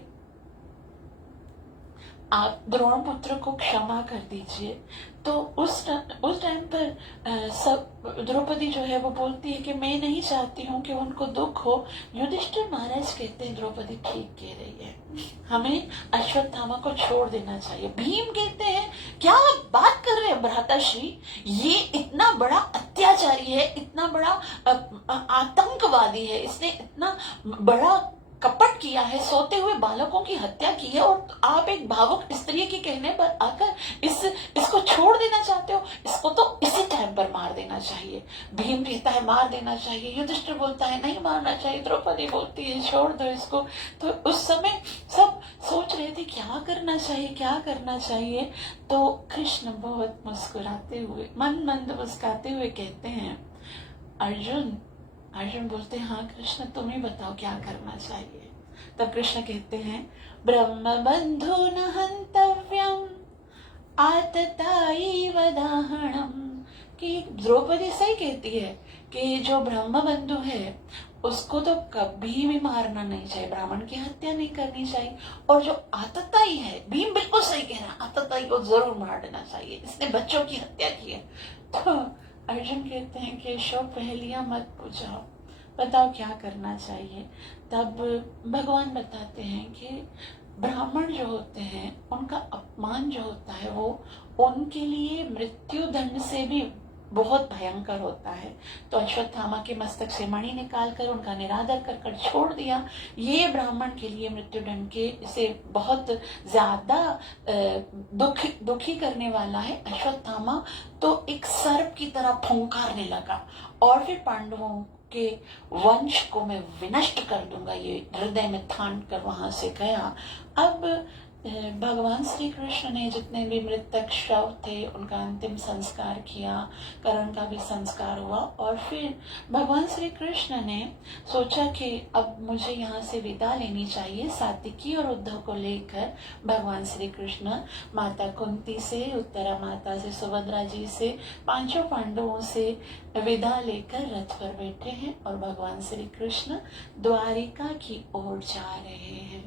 आप द्रोण पुत्र को क्षमा कर दीजिए। तो उस टाइम पर सब द्रौपदी जो है वो बोलती है कि मैं नहीं चाहती हूँ कि उनको दुख हो। युधिष्ठिर महाराज कहते हैं, द्रौपदी ठीक कह रही है, हमें अश्वत्थामा को छोड़ देना चाहिए। भीम कहते हैं, क्या आप बात कर रहे हैं भ्राताश्री, ये इतना बड़ा अत्याचारी है, इतना बड़ा आतंकवादी है, इसने इतना बड़ा कपट किया है, सोते हुए बालकों की हत्या की है, और आप एक भावुक स्त्री के कहने पर आकर इसको छोड़ देना चाहते हो। इसको तो इसी टाइम पर मार देना चाहिए। भीम कहता है मार देना चाहिए, युधिष्ठिर बोलता है नहीं मारना चाहिए, द्रौपदी बोलती है छोड़ दो इसको। तो उस समय सब सोच रहे थे क्या करना चाहिए, क्या करना चाहिए। तो कृष्ण बहुत मुस्कुराते हुए, मन मंद मुस्कुराते हुए कहते हैं अर्जुन बोलते हैं हाँ कृष्ण तुम ही बताओ क्या करना चाहिए। तब कृष्ण कहते हैं ब्रह्म बंधु न हंतव्यम आतताई वदाहणम, कि द्रौपदी सही कहती है कि जो ब्रह्म बंधु है उसको तो कभी भी मारना नहीं चाहिए, ब्राह्मण की हत्या नहीं करनी चाहिए। और जो आतताई है, भीम बिल्कुल सही कह रहा है, आतताई को जरूर मार देना चाहिए, इसने बच्चों की हत्या की है। तो अर्जुन कहते हैं कि शो पहेलियां मत पूछो, बताओ क्या करना चाहिए। तब भगवान बताते हैं कि ब्राह्मण जो होते हैं उनका अपमान जो होता है वो उनके लिए मृत्यु दंड से भी बहुत भयंकर होता है। तो अश्वत्थामा के मस्तक से मणि निकाल कर उनका निरादर कर छोड़ दिया। ये ब्राह्मण के लिए मृत्यु दंड के से बहुत ज्यादा दुखी करने वाला है। अश्वत्थामा तो एक सर्प की तरह फुंकारने लगा और फिर पांडवों के वंश को मैं विनष्ट कर दूंगा, ये हृदय में ठान कर वहां से गया। अब भगवान श्री कृष्ण ने जितने भी मृतक शव थे उनका अंतिम संस्कार किया, कर्ण का भी संस्कार हुआ। और फिर भगवान श्री कृष्ण ने सोचा कि अब मुझे यहाँ से विदा लेनी चाहिए। सात्विकी और उद्धव को लेकर भगवान श्री कृष्ण माता कुंती से, उत्तरा माता से, सुभद्रा जी से, पांचों पांडवों से विदा लेकर रथ पर बैठे हैं और भगवान श्री कृष्ण द्वारिका की ओर जा रहे हैं।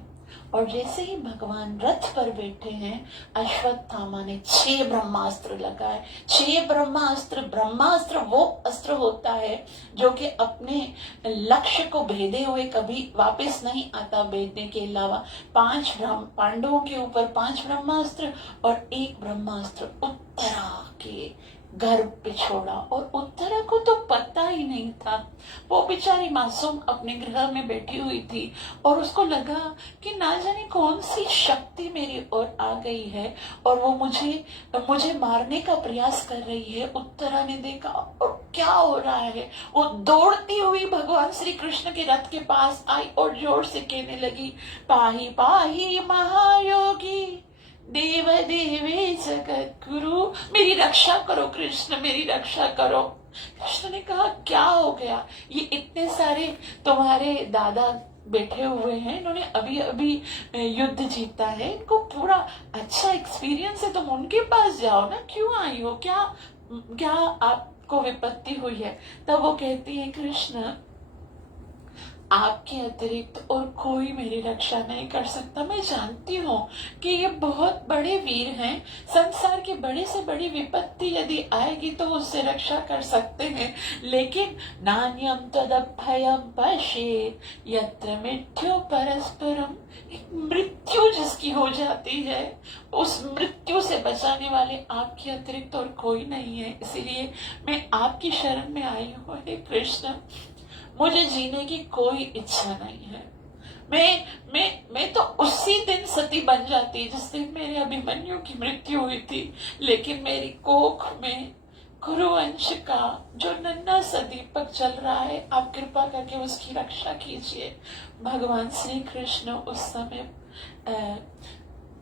और जैसे ही भगवान रथ पर बैठे हैं अश्वत्थामा ने 6 ब्रह्मास्त्र लगाए। 6 ब्रह्मास्त्र, ब्रह्मास्त्र वो अस्त्र होता है जो कि अपने लक्ष्य को भेदे हुए कभी वापस नहीं आता भेदने के अलावा। 5 पांडवों के ऊपर 5 ब्रह्मास्त्र और 1 ब्रह्मास्त्र उत्तरा के गर्भ पे छोड़ा। और उत्तरा को तो पता ही नहीं था, वो बेचारी मासूम अपने ग्रह में बैठी हुई थी और उसको लगा कि ना जाने कौन सी शक्ति मेरी ओर आ गई है और वो मुझे मारने का प्रयास कर रही है। उत्तरा ने देखा और क्या हो रहा है, वो दौड़ती हुई भगवान श्री कृष्ण के रथ के पास आई और जोर से कहने लगी पाही पाही महायोगी देव देवी जगत गुरु, मेरी रक्षा करो कृष्ण, मेरी रक्षा करो। कृष्ण ने कहा क्या हो गया, ये इतने सारे तुम्हारे दादा बैठे हुए हैं, इन्होंने अभी अभी युद्ध जीता है, इनको पूरा अच्छा एक्सपीरियंस है, तुम उनके पास जाओ ना, क्यों आई हो, क्या आपको विपत्ति हुई है। तब वो कहती है कृष्ण आपके अतिरिक्त और कोई मेरी रक्षा नहीं कर सकता। मैं जानती हूँ कि ये बहुत बड़े वीर हैं, संसार की बड़ी से बड़ी विपत्ति यदि आएगी तो उससे रक्षा कर सकते हैं, लेकिन नान्यम तदभयम पश्येत यत्र मृत्यु परस्परम, मृत्यु जिसकी हो जाती है उस मृत्यु से बचाने वाले आपके अतिरिक्त और कोई नहीं है। इसीलिए मैं आपकी शरण में आई हूँ। हे कृष्ण, मुझे जीने की कोई इच्छा नहीं है। मैं तो उसी दिन सती बन जाती जिस दिन मेरे अभिमन्यु की मृत्यु हुई थी, लेकिन मेरी कोख में कुरुवंश का जो नन्हा सा दीपक चल रहा है, आप कृपा करके उसकी रक्षा कीजिए। भगवान श्री कृष्ण उस समय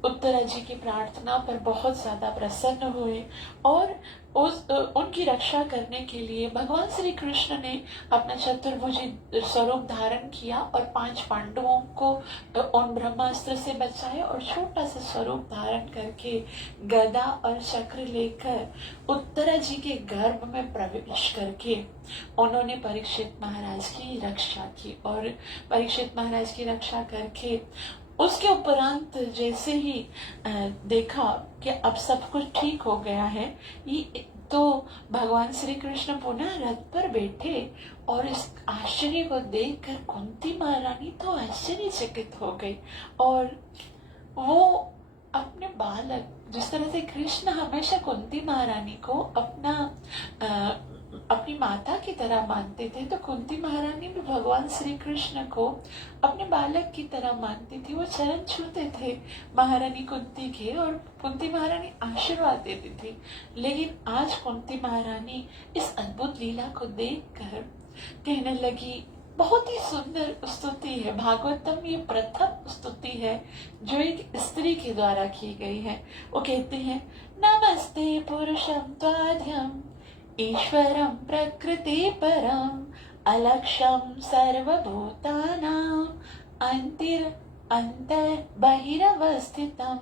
उत्तरा जी की प्रार्थना पर बहुत ज्यादा प्रसन्न हुए और उनकी रक्षा करने के लिए भगवान श्री कृष्ण ने अपना चतुर्भुजी स्वरूप धारण किया और 5 पांडवों को उन ब्रह्मास्त्र से बचाया और छोटा सा स्वरूप धारण करके गदा और चक्र लेकर उत्तरा जी के गर्भ में प्रवेश करके उन्होंने परीक्षित महाराज की रक्षा की। और परीक्षित महाराज की रक्षा करके उसके उपरांत जैसे ही देखा कि अब सब कुछ ठीक हो गया है, ये तो भगवान श्री कृष्ण पुनः रथ पर बैठे और इस आश्चर्य को देखकर कुंती महारानी तो आश्चर्यचकित हो गई और वो अपने बालक, जिस तरह से कृष्ण हमेशा कुंती महारानी को अपना अपनी माता की तरह मानते थे, तो कुंती महारानी भी भगवान श्री कृष्ण को अपने बालक की तरह मानती थी। वो चरण छूते थे महारानी कुंती के और कुंती महारानी आशीर्वाद देती थी। लेकिन आज कुंती महारानी इस अद्भुत लीला को देखकर कहने लगी, बहुत ही सुंदर स्तुति है, भागवतम ये प्रथम स्तुति है जो एक स्त्री के द्वारा की गई है। वो कहते हैं, नमस्ते पुरुषम त्वाद्यम ईश्वरं प्रकृति परम अलक्षम सर्वभूतानां अंतिर अंतर बहिरवस्थितम,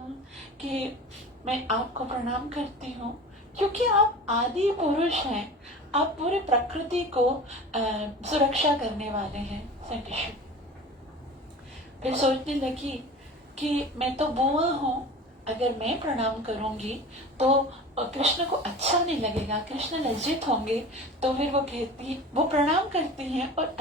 कि मैं आपको प्रणाम करती हूँ क्योंकि आप आदि पुरुष हैं, आप पूरी प्रकृति को सुरक्षा करने वाले हैं। संकेशु फिर सोचने लगी कि मैं तो बुआ हूँ, अगर मैं प्रणाम करूंगी तो कृष्ण को अच्छा नहीं लगेगा, कृष्ण लज्जित होंगे। तो फिर वो प्रणाम करती हैं और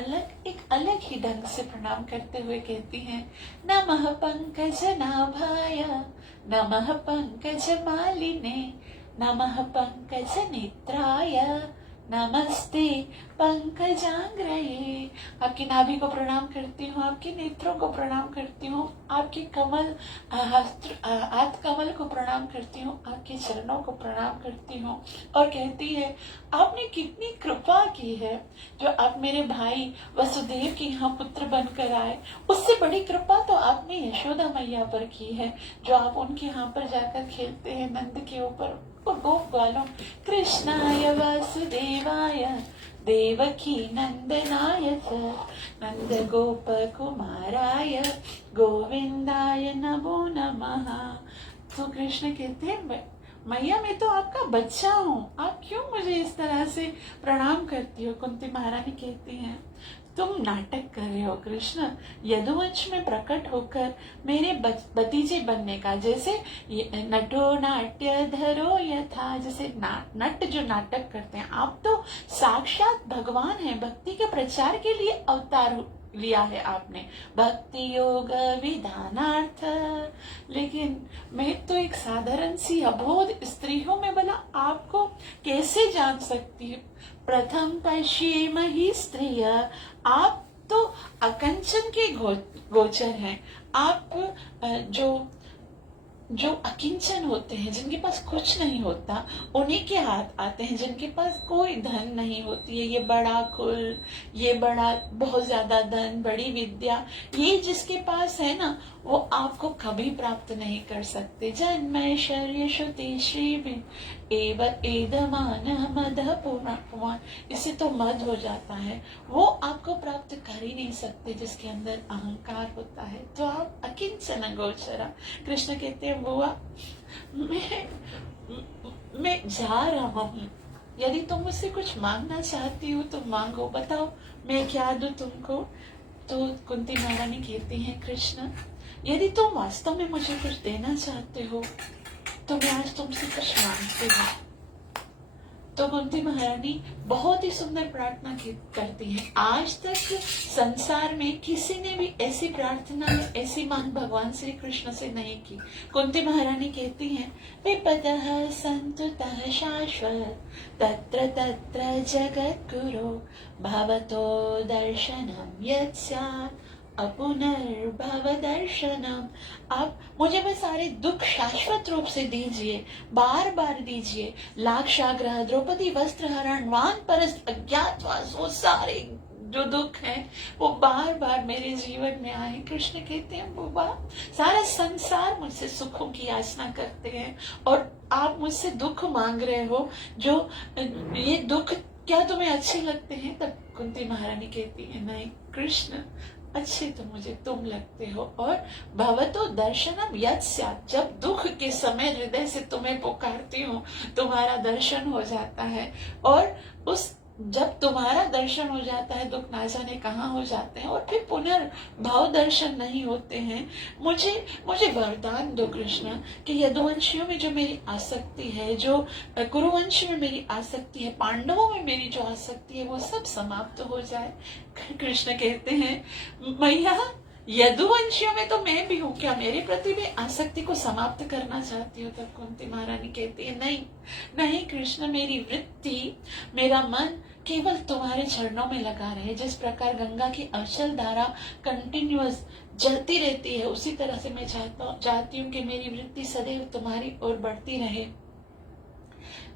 एक अलग ही ढंग से प्रणाम करते हुए कहती हैं, नमः पंकज नाभाय नमः पंकज मालिने नमः पंकज नेत्राय नमस्ते पंकजांग्रये। आपकी नाभि को प्रणाम करती हूँ, आपके नेत्रों को प्रणाम करती हूँ, आपके हाथ कमल को प्रणाम करती हूँ, आपके चरणों को प्रणाम करती हूँ। और कहती है, आपने कितनी कृपा की है जो आप मेरे भाई वसुदेव के यहाँ पुत्र बनकर आए। उससे बड़ी कृपा तो आपने यशोदा मैया पर की है, जो आप उनके यहाँ पर जाकर खेलते हैं नंद के ऊपर और गोप ग्वालों। कृष्णाय वासुदेवाय देवकी नंदनाय च नंद गोप कुमाराय गोविंदाय नमो नमः। तो कृष्ण कहते हैं, मैया मैं तो आपका बच्चा हूँ, आप क्यों मुझे इस तरह से प्रणाम करती हो। कुंती महारानी कहती हैं, तुम नाटक कर रहे हो कृष्ण, यदुवंश में प्रकट होकर मेरे भतीजे बनने का, जैसे नटो नाट्य धरो यथा, जैसे नट जो नाटक करते हैं, आप तो साक्षात भगवान हैं, भक्ति के प्रचार के लिए अवतार लिया है आपने, भक्ति योग विधानार्थ। लेकिन मैं तो एक साधारण सी अबोध स्त्री हूँ, मैं भला आपको कैसे जान सकती हूँ। प्रथम पश्येम ही स्त्रिय, आप तो अकंचन के गोचर हैं। आप जो अकिंचन होते हैं, जिनके पास कुछ नहीं होता, उन्हीं के हाथ आते हैं, जिनके पास कोई धन नहीं होती है। ये बड़ा कुल, ये बड़ा बहुत ज्यादा धन, बड़ी विद्या, ये जिसके पास है ना, वो आपको कभी प्राप्त नहीं कर सकते। जन्मैश्वर्य श्रुति श्री एव एदमान मद पुमान, इससे तो मद हो जाता है, वो आपको प्राप्त कर ही नहीं सकते जिसके अंदर अहंकार होता है। तो आप अकिंचन गोचरा। कृष्ण कहते हैं, बुआ मैं जा रहा हूँ, यदि तुम मुझसे कुछ मांगना चाहती हो तो मांगो, बताओ मैं क्या दूं तुमको। तो कुंती महारानी कहती हैं, कृष्ण यदि तुम वास्तव में मुझे कुछ देना चाहते हो तो मैं आज तुमसे कुछ मांगती हूँ। तो कुंती महारानी बहुत ही सुंदर प्रार्थना करती है। आज तक संसार में किसी ने भी ऐसी प्रार्थना, ऐसी मांग भगवान श्री कृष्ण से नहीं की। कुंती महारानी कहती हैं, विपदः सन्तुतः शाश्वत तत्र तत्र जगद्गुरो भवतो दर्शनम यत् स्यात् अपुनर्भव दर्शनम। आप मुझे वह सारे दुख शाश्वत रूप से दीजिए, बार बार दीजिए। लाक्षाग्रह, द्रौपदी वस्त्र हरण, वानप्रस्थ, अज्ञातवास, वो सारे जो दुख हैं वो बार बार मेरे जीवन में आए। कृष्ण कहते हैं, बुआ सारा संसार मुझसे सुखों की याचना करते हैं और आप मुझसे दुख मांग रहे हो, जो ये दुख क्या तुम्हें अच्छे लगते हैं। तब कुंती महारानी कहती है, नहीं कृष्ण, अच्छे तो मुझे तुम लगते हो। और भवतो दर्शनम यत् स्यात्, जब दुख के समय हृदय से तुम्हें पुकारती हूँ तुम्हारा दर्शन हो जाता है। और जब तुम्हारा दर्शन हो जाता है दुख ना जाने कहाँ हो जाते हैं और फिर पुनर्भाव दर्शन नहीं होते हैं। मुझे वरदान दो कृष्ण कि यदुवंशियों में जो मेरी आसक्ति है, जो कुरुवंश में मेरी आसक्ति है, पांडवों में मेरी जो आसक्ति है, वो सब समाप्त हो जाए। कृष्ण कहते हैं, मैया यदुवंशियों में तो मैं भी हूँ, क्या मेरे प्रति भी आसक्ति को समाप्त करना चाहती हो? तब कुंती महारानी कहती है, नहीं नहीं कृष्ण, मेरी वृत्ति, मेरा मन केवल तुम्हारे चरणों में लगा रहे। जिस प्रकार गंगा की अचल धारा कंटिन्यूअस जलती रहती है, उसी तरह से मैं चाहती हूँ कि मेरी वृत्ति सदैव तुम्हारी ओर बढ़ती रहे।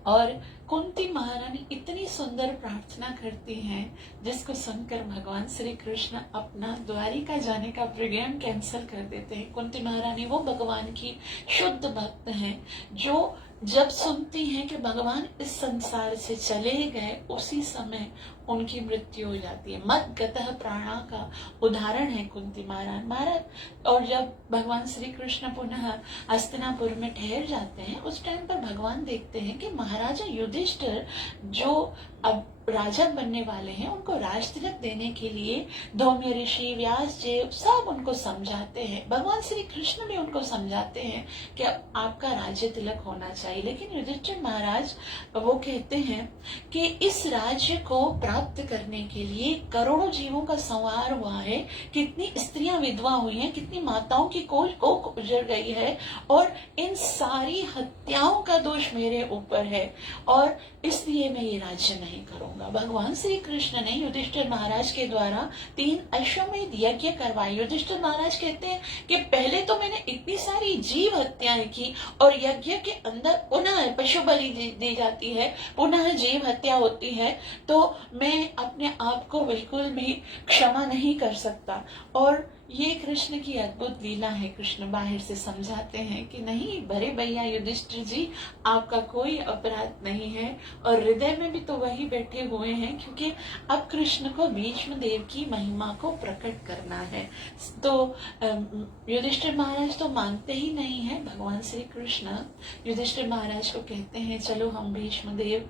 और कुंती महारानी इतनी सुंदर प्रार्थना करती हैं, जिसको सुनकर भगवान श्री कृष्ण अपना द्वारिका जाने का प्रोग्राम कैंसिल कर देते हैं। कुंती महारानी वो भगवान की शुद्ध भक्त हैं, जो जब सुनती हैं कि भगवान इस संसार से चले गए, उसी समय उनकी मृत्यु हो जाती है। मत गतः प्राणा का उदाहरण है कुंती महाराज। और जब भगवान श्री कृष्ण पुनः हस्तिनापुर में ठहर जाते हैं, उस टाइम पर भगवान देखते हैं कि महाराजा युधिष्ठिर जो अब राजा बनने वाले हैं, उनको राज तिलक देने के लिए धौम्य ऋषि, व्यास जी सब उनको समझाते हैं। भगवान श्री कृष्ण भी उनको समझाते हैं कि आपका राज्य तिलक होना चाहिए। लेकिन युधिष्ठिर महाराज वो कहते हैं कि इस राज्य को प्राप्त करने के लिए करोड़ों जीवों का संहार हुआ है, कितनी स्त्रियां विधवा हुई हैं, कितनी माताओं की कोख उजड़ गई है, और इन सारी हत्याओं का दोष मेरे ऊपर है, और इसलिए मैं ये राज्य नहीं करूंगा। भगवान श्री कृष्ण ने युधिष्ठिर महाराज के द्वारा 3 अश्वमेध यज्ञ करवाए। युधिष्ठिर महाराज कहते हैं कि पहले तो मैंने इतनी सारी जीव हत्याएं की, और यज्ञ के अंदर पुनः पशु बलि दी जाती है, पुनः जीव हत्या होती है, तो मैं अपने आप को बिल्कुल भी क्षमा नहीं कर सकता। और ये कृष्ण की अद्भुत लीला है। कृष्ण बाहर से समझाते हैं कि नहीं बड़े भैया युधिष्ठिर जी, आपका कोई अपराध नहीं है, और हृदय में भी तो वही बैठे हुए हैं, क्योंकि अब कृष्ण को भीष्म देव की महिमा को प्रकट करना है। तो युधिष्ठिर महाराज तो मानते ही नहीं है। भगवान श्री कृष्ण युधिष्ठिर महाराज को कहते हैं, चलो हम भीष्म देव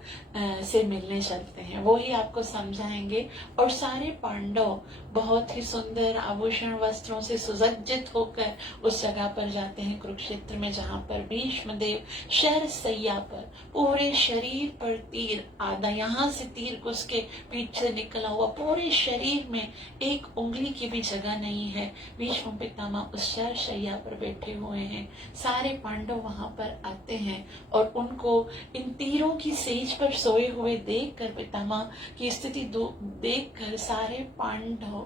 से मिलने चलते हैं, वो ही आपको समझाएंगे। और सारे पांडव बहुत ही सुंदर आभूषण वस्त्रों से सुसज्जित होकर उस जगह पर जाते हैं कुरुक्षेत्र में, जहां पर भीष्म देव शर सैया पर, पूरे शरीर पर तीर, आधा यहाँ से तीर घुस के पीठ से निकला हुआ, पूरे शरीर में एक उंगली की भी जगह नहीं है। भीष्म पितामह उस शर सैया पर बैठे हुए हैं। सारे पांडव वहां पर आते हैं और उनको इन तीरों की सेज पर सोए हुए देखकर, पितामह की स्थिति देखकर सारे पांडव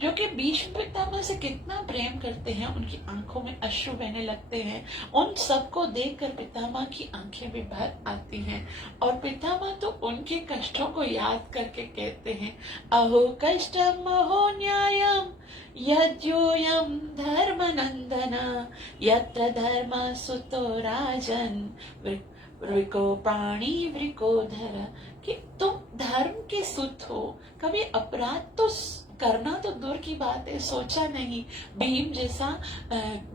जो कि भीष्म पितामह से कितना प्रेम करते हैं, उनकी आंखों में अश्रु बहने लगते हैं। उन सबको देखकर पितामह की आंखें भी भर आती हैं, और पितामह तो उनके कष्टों को याद करके कहते हैं, अहो कष्टम अहो न्यायम यद्योयम धर्मनंदन यत्र धर्म सुतो राजन वृको प्राणी वृकोधर। कि तुम धर्म के सुत हो, कभी अपराध तो करना तो दूर की बात है, सोचा नहीं भीम जैसा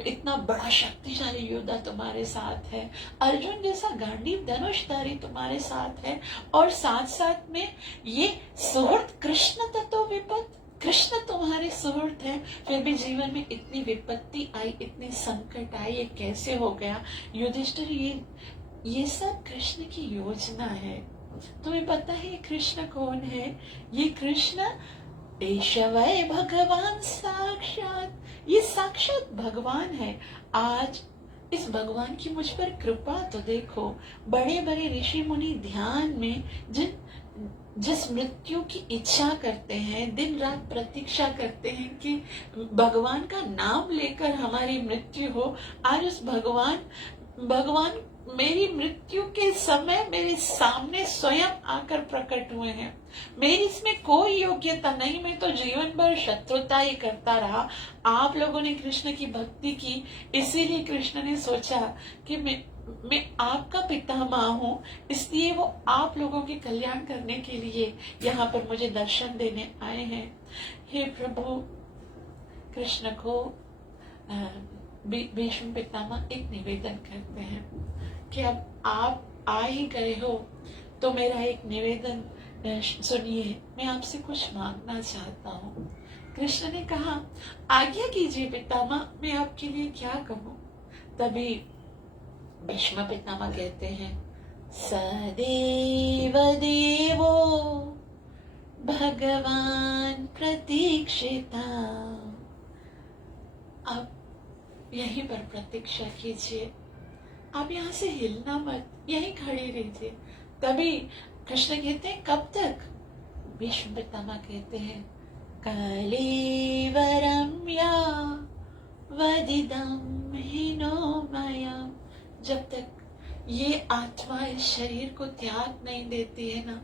इतना बड़ा शक्तिशाली योद्धा तुम्हारे साथ है, अर्जुन जैसा गांडीव धनुषधारी तुम्हारे साथ है, और साथ साथ में ये सुहृद कृष्ण ततो विपद, कृष्ण तुम्हारे सुहृद है, फिर भी जीवन में इतनी विपत्ति आई, इतनी संकट आई, ये कैसे हो गया? युधिष्ठिर, ये सब कृष्ण की योजना है। तुम्हें पता है ये कृष्ण कौन है? ये कृष्ण वै भगवान साक्षात, ये साक्षात भगवान है। आज इस भगवान की मुझ पर कृपा तो देखो। बड़े बड़े ऋषि मुनि ध्यान में जिस मृत्यु की इच्छा करते हैं, दिन रात प्रतीक्षा करते हैं कि भगवान का नाम लेकर हमारी मृत्यु हो, आज उस भगवान मेरी मृत्यु के समय मेरे सामने स्वयं आकर प्रकट हुए हैं। मेरी इसमें कोई योग्यता नहीं, मैं तो जीवन भर शत्रुता ही करता रहा। आप लोगों ने कृष्ण की भक्ति की, इसीलिए कृष्ण ने सोचा कि मैं आपका पितामह हूँ, इसलिए वो आप लोगों के कल्याण करने के लिए यहाँ पर मुझे दर्शन देने आए हैं। हे प्रभु, कृष्ण को भीष्म पितामह एक निवेदन करते हैं कि अब आप आ ही गए हो तो मेरा एक निवेदन सुनिए, मैं आपसे कुछ मांगना चाहता हूँ। कृष्ण ने कहा, आज्ञा कीजिए पितामह, मैं आपके लिए क्या कहूँ? तभी भीष्म पितामह कहते हैं, सदेव देवो भगवान प्रतीक्षिता आप यहीं पर प्रतीक्षा कीजिए, आप यहाँ से हिलना मत, यहीं खड़े रहिए। तभी कृष्ण कहते हैं कब तक? भीष्म पितामह कहते हैं कलेवरम या वदिदम हिनोमयम। जब तक ये आत्मा इस शरीर को त्याग नहीं देती है ना,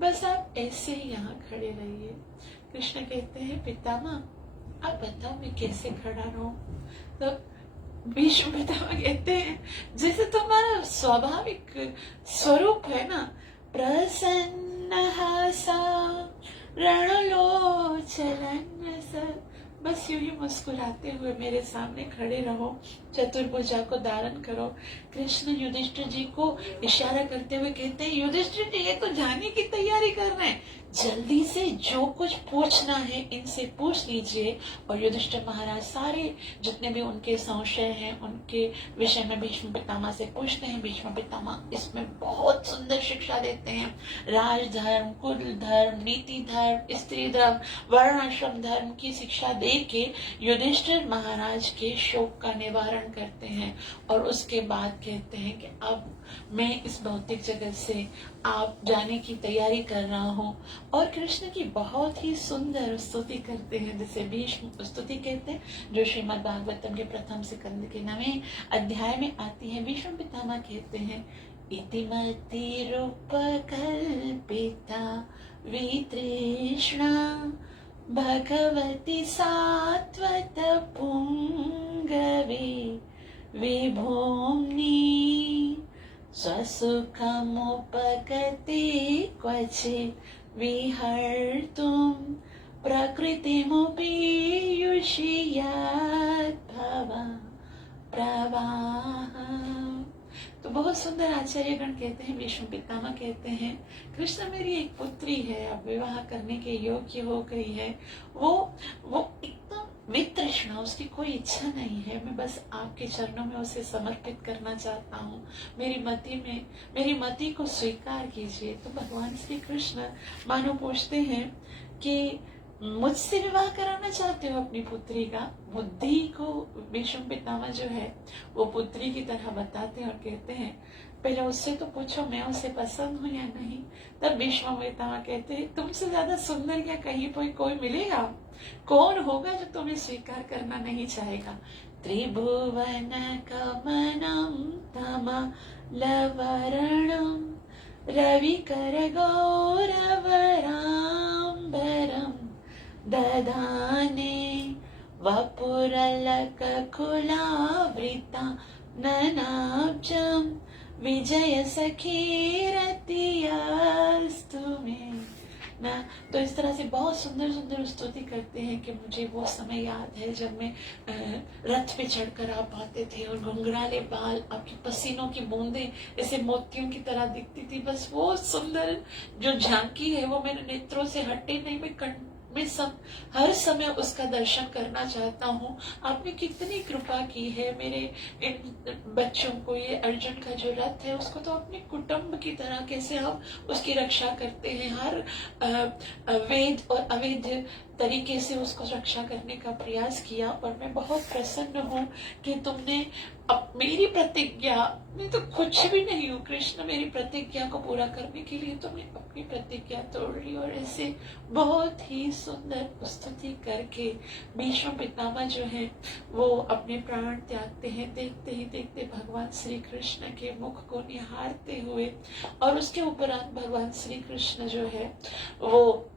बस आप ऐसे ही यहाँ खड़े रहिए। कृष्ण कहते हैं पितामह आप बताओ मैं कैसे खड़ा रहूं? तो भीष्म पितामह कहते हैं जैसे तुम्हारा स्वाभाविक स्वरूप है ना, प्रसन्न हासा रणलोचलन सर, बस यूं ही मुस्कुराते हुए मेरे सामने खड़े रहो, चतुर्भुजा को धारण करो। कृष्ण युधिष्ठिर जी को इशारा करते हुए कहते हैं युधिष्ठिर जी ये तो जाने की तैयारी कर रहे हैं, जल्दी से जो कुछ पूछना है इनसे पूछ लीजिए। और युधिष्ठिर महाराज सारे जितने भी उनके संशय हैं उनके विषय में भीष्म पितामह से पूछते हैं। भीष्म पितामह इसमें बहुत सुंदर शिक्षा देते हैं। राजधर्म, कुल धर्म, नीति धर्म, स्त्री धर्म, वर्णाश्रम धर्म की शिक्षा दे के युधिष्ठिर महाराज के शोक का निवारण करते हैं। और उसके बाद कहते हैं कि अब मैं इस भौतिक जगत से आप जाने की तैयारी कर रहा हूँ। और कृष्ण की बहुत ही सुंदर स्तुति करते हैं, जिसे भीष्म स्तुति कहते हैं, जो श्रीमद् भागवतम के प्रथम स्कंद के 9वें अध्याय में आती है। भीष्म पितामह कहते हैं इतिमति रूपकल्पिता वितृष्णा भगवती सात्वत पुंगवे विभूम्नि स्वसुखमुपगते क्वचित् विहर्तुं प्रकृतिमुपीयुषीयद्भव प्रवाह। तो बहुत सुंदर आचार्यगण कहते हैं, भीष्म पितामह कहते हैं कृष्ण मेरी एक पुत्री है, अब विवाह करने के योग्य हो गई है, वो एकदम वितृष्णा, उसकी कोई इच्छा नहीं है, मैं बस आपके चरणों में उसे समर्पित करना चाहता हूँ, मेरी मति को स्वीकार कीजिए। तो भगवान श्री कृष्ण मानो पूछते हैं कि मुझसे विवाह कराना चाहते हो अपनी पुत्री का? बुद्धि को भीष्म पितामह जो है वो पुत्री की तरह बताते हैं और कहते हैं पहले उससे तो पूछो मैं उसे पसंद हूँ या नहीं। तब भीष्म पितामह कहते हैं तुमसे ज्यादा सुंदर क्या कहीं पर कोई मिलेगा? कौन होगा जो तुम्हें स्वीकार करना नहीं चाहेगा? त्रिभुवन कमनम तमलवरणम रविकर गौरवराम्बरम ददाने वपुरलककुलावृता ननाब्जं विजय सखीरतियास्तु मे ना। तो इस तरह से बहुत सुंदर सुंदर स्तुति करते हैं कि मुझे वो समय याद है जब मैं रथ पे चढ़कर आप आते थे और घुंघराले बाल, आपकी पसीनों की बूंदें ऐसे मोतियों की तरह दिखती थी। बस वो सुंदर जो झांकी है वो मेरे नेत्रों से हटे नहीं, मैं हर समय उसका दर्शन करना चाहता हूँ। आपने कितनी कृपा की है मेरे इन बच्चों को, ये अर्जुन का जो रथ है उसको तो अपने कुटुंब की तरह कैसे आप उसकी रक्षा करते हैं, हर वैध और अवैध तरीके से उसको रक्षा करने का प्रयास किया। और मैं बहुत प्रसन्न हूँ कि तुमने अब मेरी प्रतिज्ञा, मैं तो कुछ भी नहीं हूँ कृष्ण, मेरी प्रतिज्ञा को पूरा करने के लिए तुमने अपनी प्रतिज्ञा तोड़ ली। और ऐसे बहुत ही सुंदर स्तुति करके भीष्म पितामह जो है वो अपने प्राण त्यागते हैं। देखते ही देखते भगवान श्री कृष्ण के मुख को निहारते हुए और उसके उपरांत भगवान श्री कृष्ण जो है वो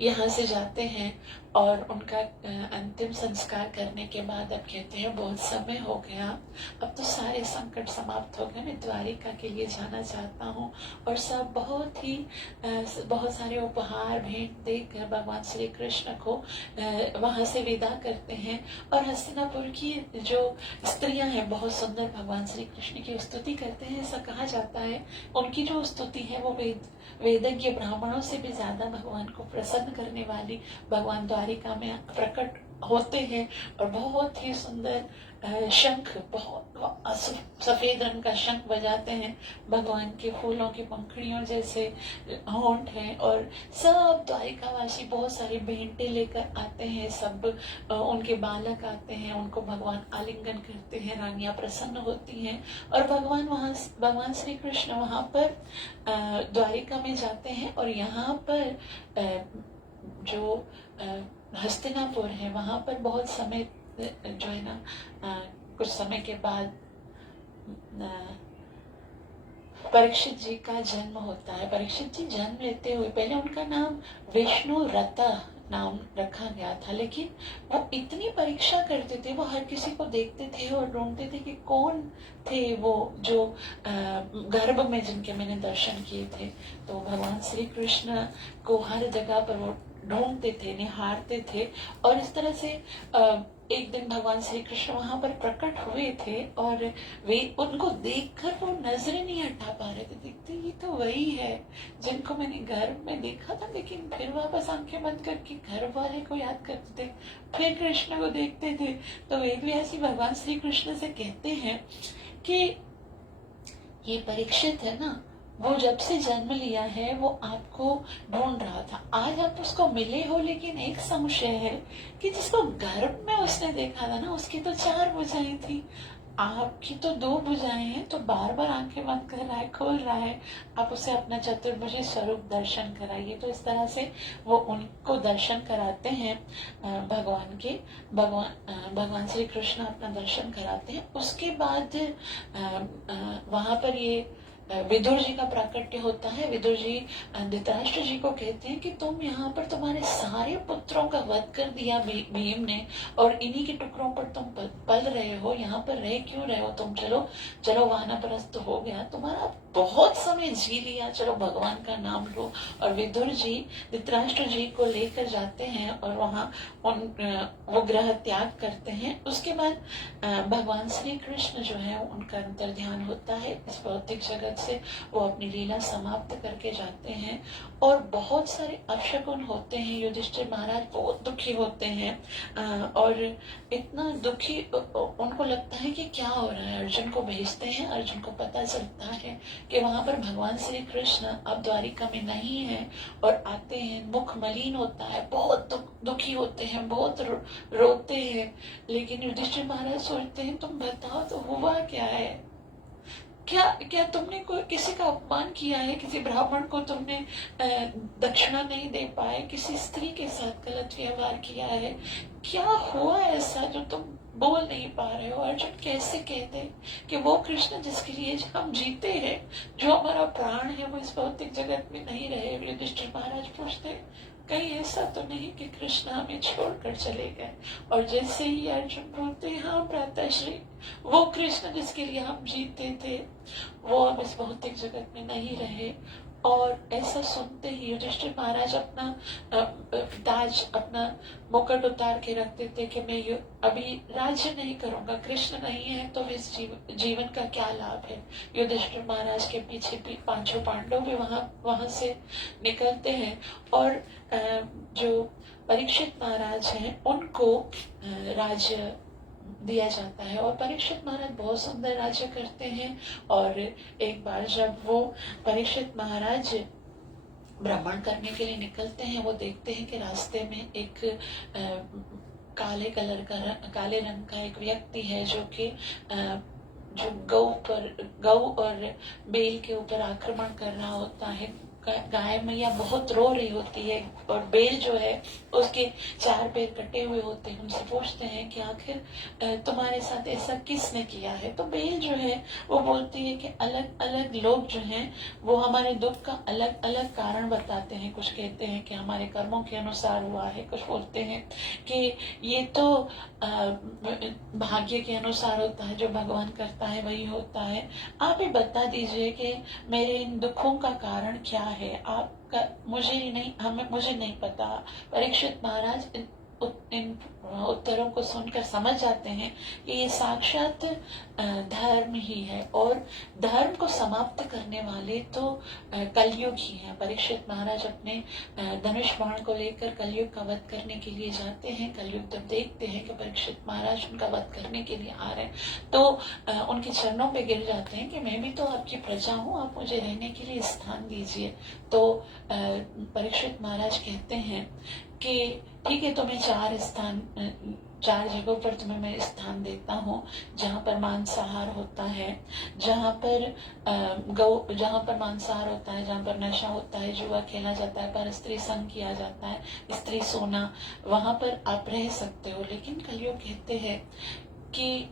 यहाँ से जाते हैं और उनका अंतिम संस्कार करने के बाद अब कहते हैं बहुत समय हो गया, अब तो सारे संकट समाप्त हो गए, मैं द्वारिका के लिए जाना चाहता हूँ। और सब बहुत सारे उपहार भेंट देकर भगवान श्री कृष्ण को वहां से विदा करते हैं। और हस्तिनापुर की जो स्त्रियां हैं बहुत सुंदर भगवान श्री कृष्ण की स्तुति करते हैं। ऐसा कहा जाता है उनकी जो स्तुति है वो वेदज्ञ ब्राह्मणों से भी ज्यादा भगवान को प्रसन्न करने वाली भगवान द्वारिका में प्रकट होते हैं और बहुत ही सुंदर शंख, बहुत सफेद रंग का शंख बजाते हैं। भगवान के फूलों की पंखुड़ियों जैसे होंठ हैं और सब द्वारिकावासी बहुत सारी भेंटें लेकर आते हैं। सब उनके बालक आते हैं, उनको भगवान आलिंगन करते हैं, रानियां प्रसन्न होती हैं और भगवान श्री कृष्ण वहां पर द्वारिका में जाते हैं। और यहाँ पर जो हस्तिनापुर है वहां पर बहुत समय जो है ना कुछ समय के बाद परीक्षित जी का जन्म होता है। परीक्षित जी जन्म लेते हुए पहले उनका नाम विष्णु रता नाम रखा गया था, लेकिन वो इतनी परीक्षा करते थे, वो हर किसी को देखते थे और ढूंढते थे कि कौन थे वो जो गर्भ में जिनके मैंने दर्शन किए थे। तो भगवान श्री कृष्ण को हर जगह पर वो ढूंढते थे, निहारते थे और इस तरह से एक दिन भगवान श्री कृष्ण वहां पर प्रकट हुए थे और वे उनको देखकर वो नजरें नहीं हटा पा रहे थे। देखते ये तो वही है जिनको मैंने घर में देखा था, लेकिन फिर वापस आंखें बंद करके घर वाले को याद करते थे, फिर कृष्ण को देखते थे। तो वे भी ऐसी भगवान श्री कृष्ण से कहते हैं कि ये परीक्षित है ना, वो जब से जन्म लिया है वो आपको ढूंढ रहा था, आज आप उसको मिले हो, लेकिन एक संशय है कि जिसको गर्भ में उसने देखा था ना उसकी तो 4 भुजाएं थी, आपकी तो 2 भुजाएं हैं। तो बार बार आंखें बंद कर रहा है, खोल रहा है, आप उसे अपना चतुर्भुजी स्वरूप दर्शन कराइए। तो इस तरह से वो उनको दर्शन कराते हैं, भगवान श्री कृष्ण अपना दर्शन कराते हैं। उसके बाद वहां पर ये विदुर जी का प्राकट्य होता है। विदुर जी धृतराष्ट्र जी को कहते हैं कि तुम यहाँ पर तुम्हारे सारे पुत्रों का वध कर दिया भीम ने और इन्हीं के टुकड़ों पर तुम पल रहे हो, यहाँ पर रह क्यों रहे हो तुम, चलो वानप्रस्थ हो गया, तुम्हारा बहुत समय जी लिया, चलो भगवान का नाम लो। और विदुर जी धृतराष्ट्र जी को लेकर जाते हैं और वहां वो ग्रह त्याग करते हैं। उसके बाद भगवान श्री कृष्ण जो है उनका अंतर ध्यान होता है इस भौतिक जगत से, वो अपनी लीला समाप्त करके जाते हैं और बहुत सारे अपशकुन होते हैं। युधिष्ठिर महाराज बहुत दुखी होते हैं और इतना दुखी उनको लगता है कि क्या हो रहा है। अर्जुन को भेजते हैं, अर्जुन को पता चलता है कि वहां पर भगवान श्री कृष्ण अब द्वारिका में नहीं है और आते हैं, मुख मलिन होता है, बहुत दुखी होते हैं, बहुत रोते हैं। लेकिन युधिष्ठिर महाराज सोचते हैं तुम बताओ तो हुआ क्या है, क्या तुमने कोई किसी का अपमान किया है, किसी ब्राह्मण को तुमने दक्षिणा नहीं दे पाए, किसी स्त्री के साथ गलत व्यवहार किया है, क्या हुआ ऐसा जो तुम बोल नहीं पा रहे हो। अर्जुन कैसे कहते कि वो कृष्ण जिसके लिए हम जीते हैं, जो हमारा प्राण है, वो इस भौतिक जगत में नहीं रहे। युधिष्ठिर महाराज पूछते कहीं ऐसा तो नहीं कि कृष्ण हमें छोड़कर चले गए। और जैसे ही अर्जुन बोलते हाँ भ्राताश्री, वो कृष्ण जिसके लिए हम जीते थे वो अब इस भौतिक जगत में नहीं रहे। और ऐसा सुनते ही युधिष्ठिर महाराज अपना ताज, अपना मुकुट उतार के रख देते कि मैं अभी राज्य नहीं करूंगा, कृष्ण नहीं है तो इस जीवन का क्या लाभ है। युधिष्ठिर महाराज के पीछे 5 पांडव भी वहां से निकलते हैं और जो परीक्षित महाराज हैं उनको राज्य दिया जाता है और परीक्षित महाराज बहुत सुंदर राज्य करते हैं। और एक बार जब वो परीक्षित महाराज भ्रमण करने के लिए निकलते हैं, वो देखते हैं कि रास्ते में एक काले रंग का एक व्यक्ति है जो कि जो गौ और बेल के ऊपर आक्रमण कर रहा होता है। गाय मैया बहुत रो रही होती है और बेल जो है उसके 4 पैर कटे हुए होते हैं। उनसे पूछते हैं कि आखिर तुम्हारे साथ ऐसा किसने किया है। तो बेल जो है वो बोलती है कि अलग अलग लोग जो हैं वो हमारे दुख का अलग अलग कारण बताते हैं। कुछ कहते हैं कि हमारे कर्मों के अनुसार हुआ है, कुछ बोलते हैं कि ये तो भाग्य के अनुसार होता है, जो भगवान करता है वही होता है। आप ही बता दीजिए कि मेरे इन दुखों का कारण क्या है, आपका मुझे नहीं पता। परीक्षित महाराज इन उत्तरों को सुनकर समझ जाते हैं कि ये साक्षात धर्म ही है और धर्म को समाप्त करने वाले तो कलयुग ही है। परीक्षित महाराज अपने धनुष बाण को लेकर कलयुग का वध करने के लिए जाते हैं। कलयुग जब देखते हैं कि परीक्षित महाराज उनका वध करने के लिए आ रहे हैं तो उनके चरणों पे गिर जाते हैं कि मैं भी तो आपकी प्रजा हूँ, आप मुझे रहने के लिए स्थान दीजिए। तो परीक्षित महाराज कहते हैं कि ठीक है, तुम्हें चार जगहों पर तुम्हें मैं स्थान देता हूँ जहाँ पर मांसाहार होता है, जहाँ पर मांसाहार होता है, जहाँ पर नशा होता है, जुआ खेला जाता है, पर स्त्री संग किया जाता है, स्त्री सोना, वहां पर आप रह सकते हो। लेकिन कलयुग कहते हैं कि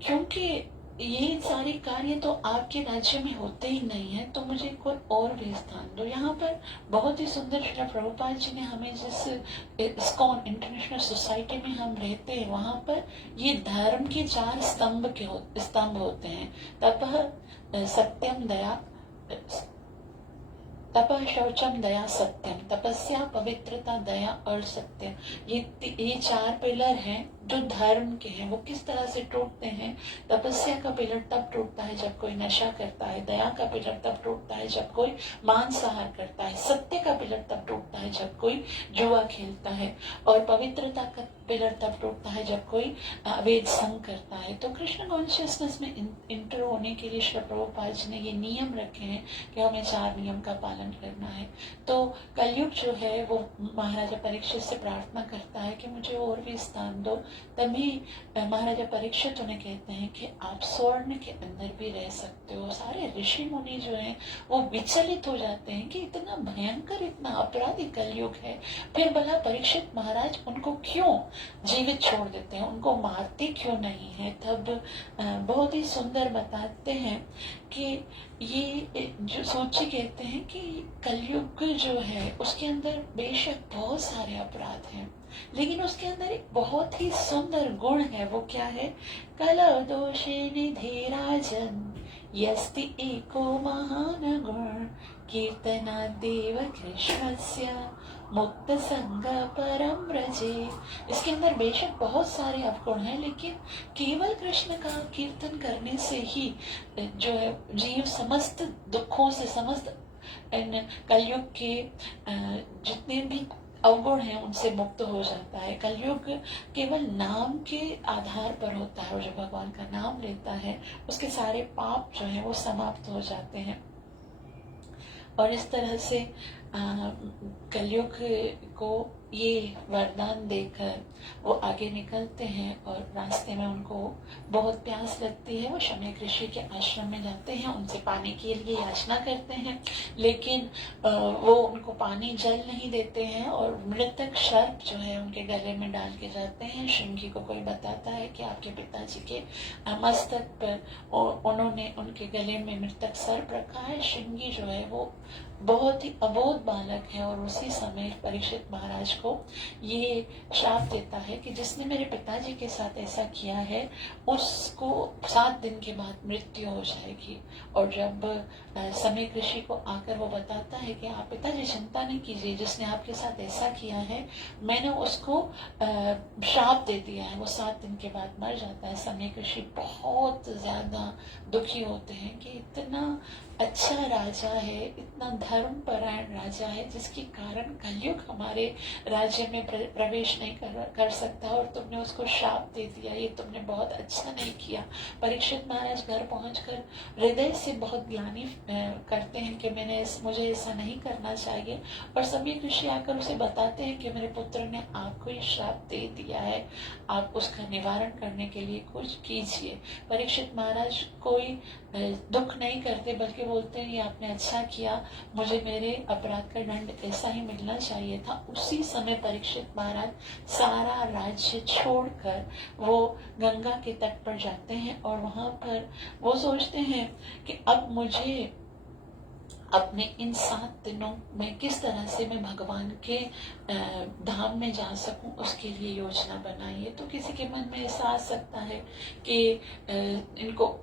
क्योंकि ये सारे कार्य तो आपके राज्य में होते ही नहीं है तो मुझे कोई और भी स्थान दो। यहाँ पर बहुत ही सुंदर श्री प्रभुपाद जी ने हमें जिस इस्कॉन इंटरनेशनल सोसाइटी में हम रहते हैं वहां पर ये धर्म के 4 स्तंभ होते हैं। तपः सत्यम दया, तपः शौचम दया सत्यम, तपस्या पवित्रता दया और सत्यम, ये 4 पिलर हैं जो धर्म के हैं। वो किस तरह से टूटते हैं? तपस्या का पिलर तब टूटता है जब कोई नशा करता है, दया का पिलर तब टूटता है जब कोई मांसाहार करता है, सत्य का पिलर तब टूटता है जब कोई जुआ खेलता है, और पवित्रता का पिलर तब टूटता है जब कोई अवैध संग करता है। तो कृष्ण कॉन्शियसनेस में इंटर होने के लिए श्री प्रभुपाद जी ने ये नियम रखे हैं कि हमें 4 नियम का पालन करना है। तो कलयुग जो है वो महाराजा परीक्षित से प्रार्थना करता है कि मुझे और भी स्थान दो। तभी महाराजा परीक्षित उन्हें कहते हैं कि आप स्वर्ण के अंदर भी रह सकते हो। सारे ऋषि मुनि जो हैं वो विचलित हो जाते हैं कि इतना भयंकर, इतना अपराधी कलयुग है, फिर भला परीक्षित महाराज उनको क्यों जीवित छोड़ देते हैं, उनको मारते क्यों नहीं है। तब बहुत ही सुंदर बताते हैं कि ये जो सोची कहते हैं कि कलयुग जो है उसके अंदर बेशक बहुत सारे अपराध हैं, लेकिन उसके अंदर एक बहुत ही सुंदर गुण है। वो क्या है? कलौ दोषे निधिराजन यस्ति एको महान गुण कीर्तना देव कृष्णस्य मुक्त संग परम रजे। इसके अंदर बेशक बहुत सारे अवगुण हैं, लेकिन केवल कृष्ण का कीर्तन करने से ही जो है जीव समस्त दुखों से, समस्त कलयुग के जितने भी अवगुण है उनसे मुक्त हो जाता है। कलयुग केवल नाम के आधार पर होता है और जो भगवान का नाम लेता है उसके सारे पाप जो है वो समाप्त हो जाते हैं। और इस तरह से कलयुग को ये वरदान देकर वो आगे निकलते हैं और रास्ते में उनको बहुत प्यास लगती है। वो शम्यक ऋषि के आश्रम में जाते हैं, उनसे पानी के लिए याचना करते हैं, लेकिन वो उनको पानी जल नहीं देते हैं और मृतक सर्प जो है उनके गले में डाल के जाते हैं। श्रृंगी को कोई बताता है कि आपके पिताजी के मस्तक पर उन्होंने उनके गले में मृतक सर्प रखा है। श्रृंगी जो है वो बहुत ही अबोध बालक है और उसी समय परीक्षित महाराज को ये श्राप देता है कि जिसने मेरे पिताजी के साथ ऐसा किया है उसको 7 दिन के बाद मृत्यु हो जाएगी। और जब समय ऋषि को आकर वो बताता है कि आप पिताजी चिंता नहीं कीजिए, जिसने आपके साथ ऐसा किया है मैंने उसको श्राप दे दिया है, वो 7 दिन के बाद मर जाता है। समय ऋषि बहुत ज्यादा दुखी होते हैं कि इतना अच्छा राजा है, इतना धर्मपरायण राजा है जिसके कारण कलयुग हमारे राज्य में प्रवेश नहीं कर सकता और तुमने उसको श्राप दे दिया, ये तुमने बहुत अच्छा नहीं किया। परीक्षित महाराज घर पहुंचकर हृदय से बहुत ग्लानि करते हैं कि मुझे ऐसा नहीं करना चाहिए। और सभी ऋषि आकर उसे बताते हैं कि मेरे पुत्र ने आपको ये श्राप दे दिया है, आप उसका निवारण करने के लिए कुछ कीजिए। परीक्षित महाराज कोई दुख नहीं करते बल्कि बोलते हैं ये आपने अच्छा किया, मुझे मेरे अपराध का दंड ऐसा ही मिलना चाहिए था। उसी समय परीक्षित महाराज सारा राज्य छोड़कर वो गंगा के तट पर जाते हैं और वहां पर वो सोचते हैं कि अब मुझे अपने इन 7 दिनों में किस तरह से मैं भगवान के धाम में जा सकूं, उसके लिए योजना बनाइए। तो किसी के मन में ऐसा आ सकता है कि इनको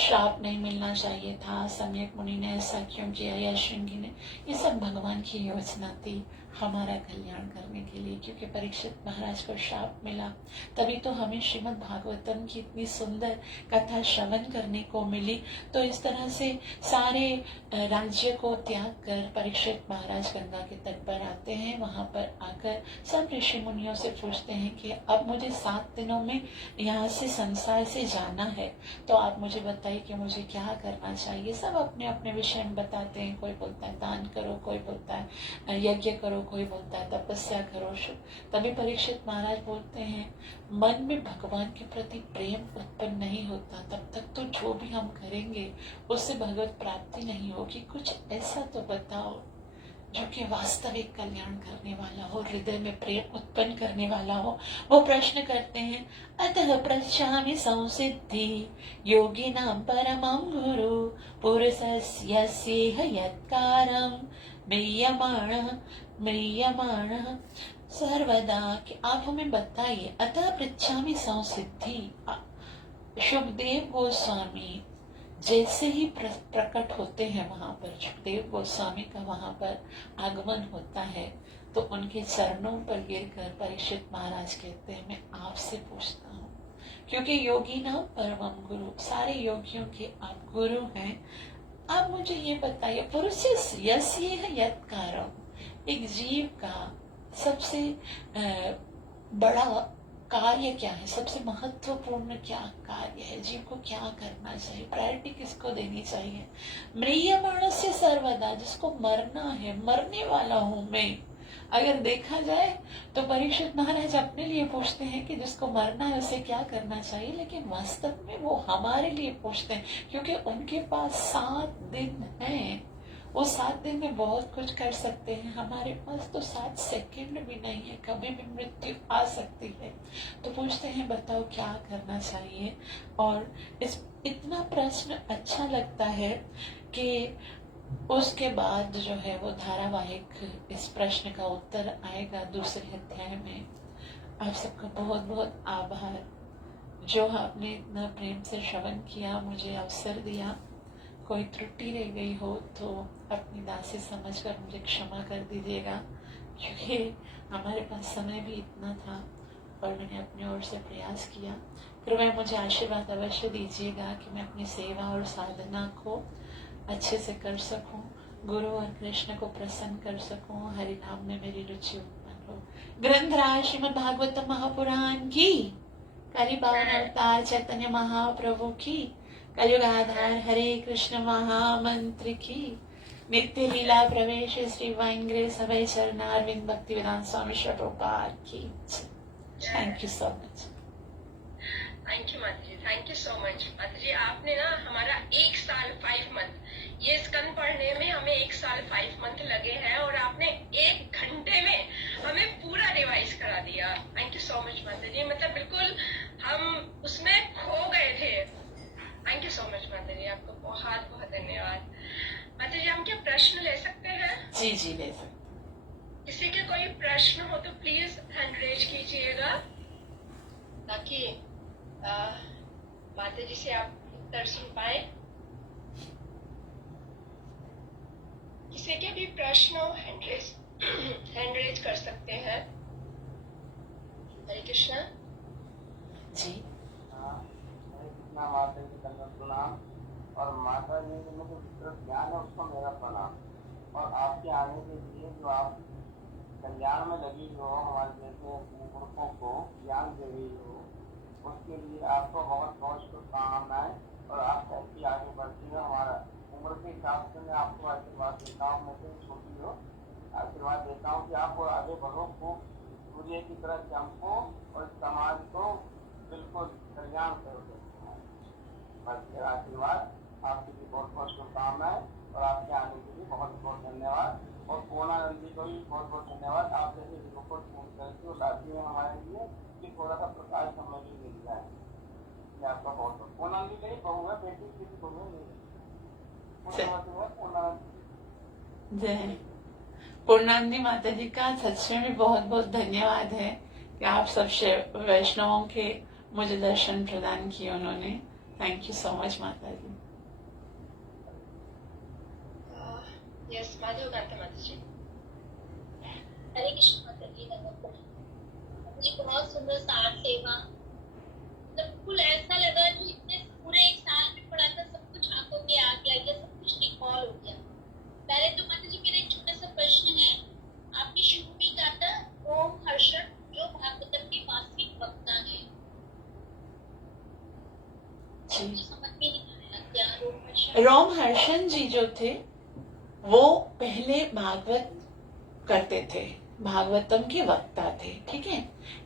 श्राप नहीं मिलना चाहिए था, सम्यक मुनि ने ऐसा क्यों किया या श्रृंगी ने, ये सब भगवान की योजना थी। हमारा कल्याण करने के लिए, क्योंकि परीक्षित महाराज को शाप मिला, तभी तो हमें श्रीमद् भागवतम की इतनी सुंदर कथा श्रवण करने को मिली। तो इस तरह से सारे राज्य को त्याग कर परीक्षित महाराज गंगा के तट पर आते हैं। वहां पर आकर सब ऋषि मुनियों से पूछते हैं कि अब मुझे 7 दिनों में यहाँ से संसार से जाना है, तो आप मुझे बताइए कि मुझे क्या करना चाहिए। सब अपने अपने विषय में बताते हैं। कोई बोलता है दान करो, कोई बोलता है यज्ञ करो, कोई बोलता है तपस्या करो। तभी परीक्षित महाराज बोलते हैं, मन में भगवान के प्रति प्रेम उत्पन्न नहीं होता तब तक तो जो भी हम करेंगे उससे भगवत प्राप्ति नहीं होगी। कुछ ऐसा तो बताओ जो कि वास्तविक कल्याण करने वाला हो, हृदय में प्रेम उत्पन्न करने वाला हो। वो प्रश्न करते हैं, अतः पृच्छामि संसिद्धि योगिनां परमं गुरु पुरुषस्येह यत्कारं म्रियमाणः सर्वदा। कि आप हमें बताइए, अतः पृच्छामि संसिद्धि। शुकदेव गोस्वामी जैसे ही प्रकट होते हैं वहां पर, सुखदेव गोस्वामी का वहां पर आगमन होता है, तो उनके चरणों पर गिरकर परीक्षित महाराज कहते हैं, मैं आपसे पूछता हूँ, क्योंकि योगी नाम परमम गुरु, सारे योगियों के आप गुरु हैं, आप मुझे ये बताइए, पुरुष यत्कारम, एक जीव का सबसे बड़ा कार्य क्या है, सबसे महत्वपूर्ण क्या कार्य है, जीव को क्या करना चाहिए, प्रायोरिटी किसको देनी चाहिए। म्रियमाणस्य सर्वदा, जिसको मरना है, मरने वाला हूं मैं। अगर देखा जाए तो परीक्षित महाराज अपने लिए पूछते हैं कि जिसको मरना है उसे क्या करना चाहिए, लेकिन वास्तव में वो हमारे लिए पूछते हैं, क्योंकि उनके पास 7 दिन हैं। वो 7 दिन में बहुत कुछ कर सकते हैं, हमारे पास तो 7 सेकंड भी नहीं है, कभी भी मृत्यु आ सकती है। तो पूछते हैं बताओ क्या करना चाहिए। और इतना प्रश्न अच्छा लगता है कि उसके बाद जो है वो धारावाहिक इस प्रश्न का उत्तर आएगा दूसरे अध्याय में। आप सबका बहुत बहुत आभार जो आपने इतना प्रेम से श्रवण किया, मुझे अवसर दिया। कोई त्रुटि रह गई हो तो अपनी दासी समझकर मुझे क्षमा कर दीजिएगा, क्योंकि हमारे पास समय भी इतना था और मैंने अपनी ओर से प्रयास किया। कृपया मुझे आशीर्वाद अवश्य दीजिएगा कि मैं अपनी सेवा और साधना को अच्छे से कर सकूं, गुरु और कृष्ण को प्रसन्न कर सकूं, हरि नाम में मेरी रुचि उत्पन्न हो। ग्रंथराज श्रीमद् भागवत महापुराण की, कलि पावन अवतार चैतन्य महाप्रभु की, कलयुग आधार हरे कृष्ण महामंत्र की, नित्य लीला प्रवेश श्री वाइंग्रे सभय चरणारविंद भक्ति वेदांत स्वामी प्रभुपाद की। Thank you so much. Thank you माता जी, थैंक यू सो मच माता जी। आपने ना हमारा 1 साल 5 मंथ, ये स्कंद पढ़ने में हमें 1 साल 5 मंथ लगे हैं और आपने 1 घंटे में हमें पूरा रिवाइज करा दिया। थैंक यू सो मच माता जी, मतलब बिल्कुल हम उसमें खो गए थे। थैंक यू सो मच माता जी, आपको बहुत बहुत धन्यवाद। माता जी हम क्या प्रश्न ले सकते हैं? जी जी ले सकते। किसी के कोई प्रश्न हो तो प्लीज हैंड रेज कीजिएगा, ताकि माता जी से आप उत्तर सुन पाए। किसी के भी प्रश्न हो हैंड रेज कर सकते हैं। हरे कृष्णा जी। माता जी का प्रणाम, और माता जी के मुझे ज्ञान है उसको मेरा प्रणाम। और आपके आने के लिए जो आप कल्याण में लगी हो, हमारे जैसे मूर्खों को ज्ञान दे रही हो, उसके लिए आपको बहुत बहुत शुभकामनाएं। और आप ऐसी आगे बढ़ती हो, हमारा उम्र के हिसाब से मैं आपको आशीर्वाद देता हूँ, मैं से छोटी हो आशीर्वाद देता हूँ कि आप आगे बढ़ो, खूब सूर्य की तरह चमको और समाज को बिल्कुल कल्याण करो। बस मेरा आशीर्वाद, आपके लिए बहुत बहुत शुभकामनाएं और आपके आने के लिए बहुत बहुत धन्यवाद। और पूर्णानंदी को भी बहुत बहुत धन्यवाद, आप जैसे लोगों को फोन करके उठाती है हमारे लिए कि थोड़ा सा प्रकाश हमें भी मिल जाए। मैं आपका बहुत बहुत पूर्णानंदी नहीं कहूँगा, बेटी की भी कहूँगा, जय पूर्णानंदी माता जी का सच में भी बहुत बहुत धन्यवाद है कि आप सब वैष्णवों के मुझे दर्शन प्रदान किए उन्होंने। थैंक यू सो मच माता जी। यस माधव कांता माता जी। हरे कृष्ण माता जी। नमस्कार जी। बहुत सुंदर सार सेवा, मतलब बिल्कुल ऐसा लगा कि इतने पूरे एक साल में पढ़ा था, सब कुछ आंखों के आगे आ गया, सब कुछ रिकॉल हो गया। पहले तो माता जी मेरा एक छोटा सा प्रश्न है, आपने शुरू में कहा था ओम हर्षण जो भागवतम के वास्तविक वक्ता है, जी। मुझे समझ में नहीं आया क्या रोम हर्षण। रोमहर्षण जी जो थे वो पहले भागवत करते थे, भागवतम के वक्ता थे, ठीक है।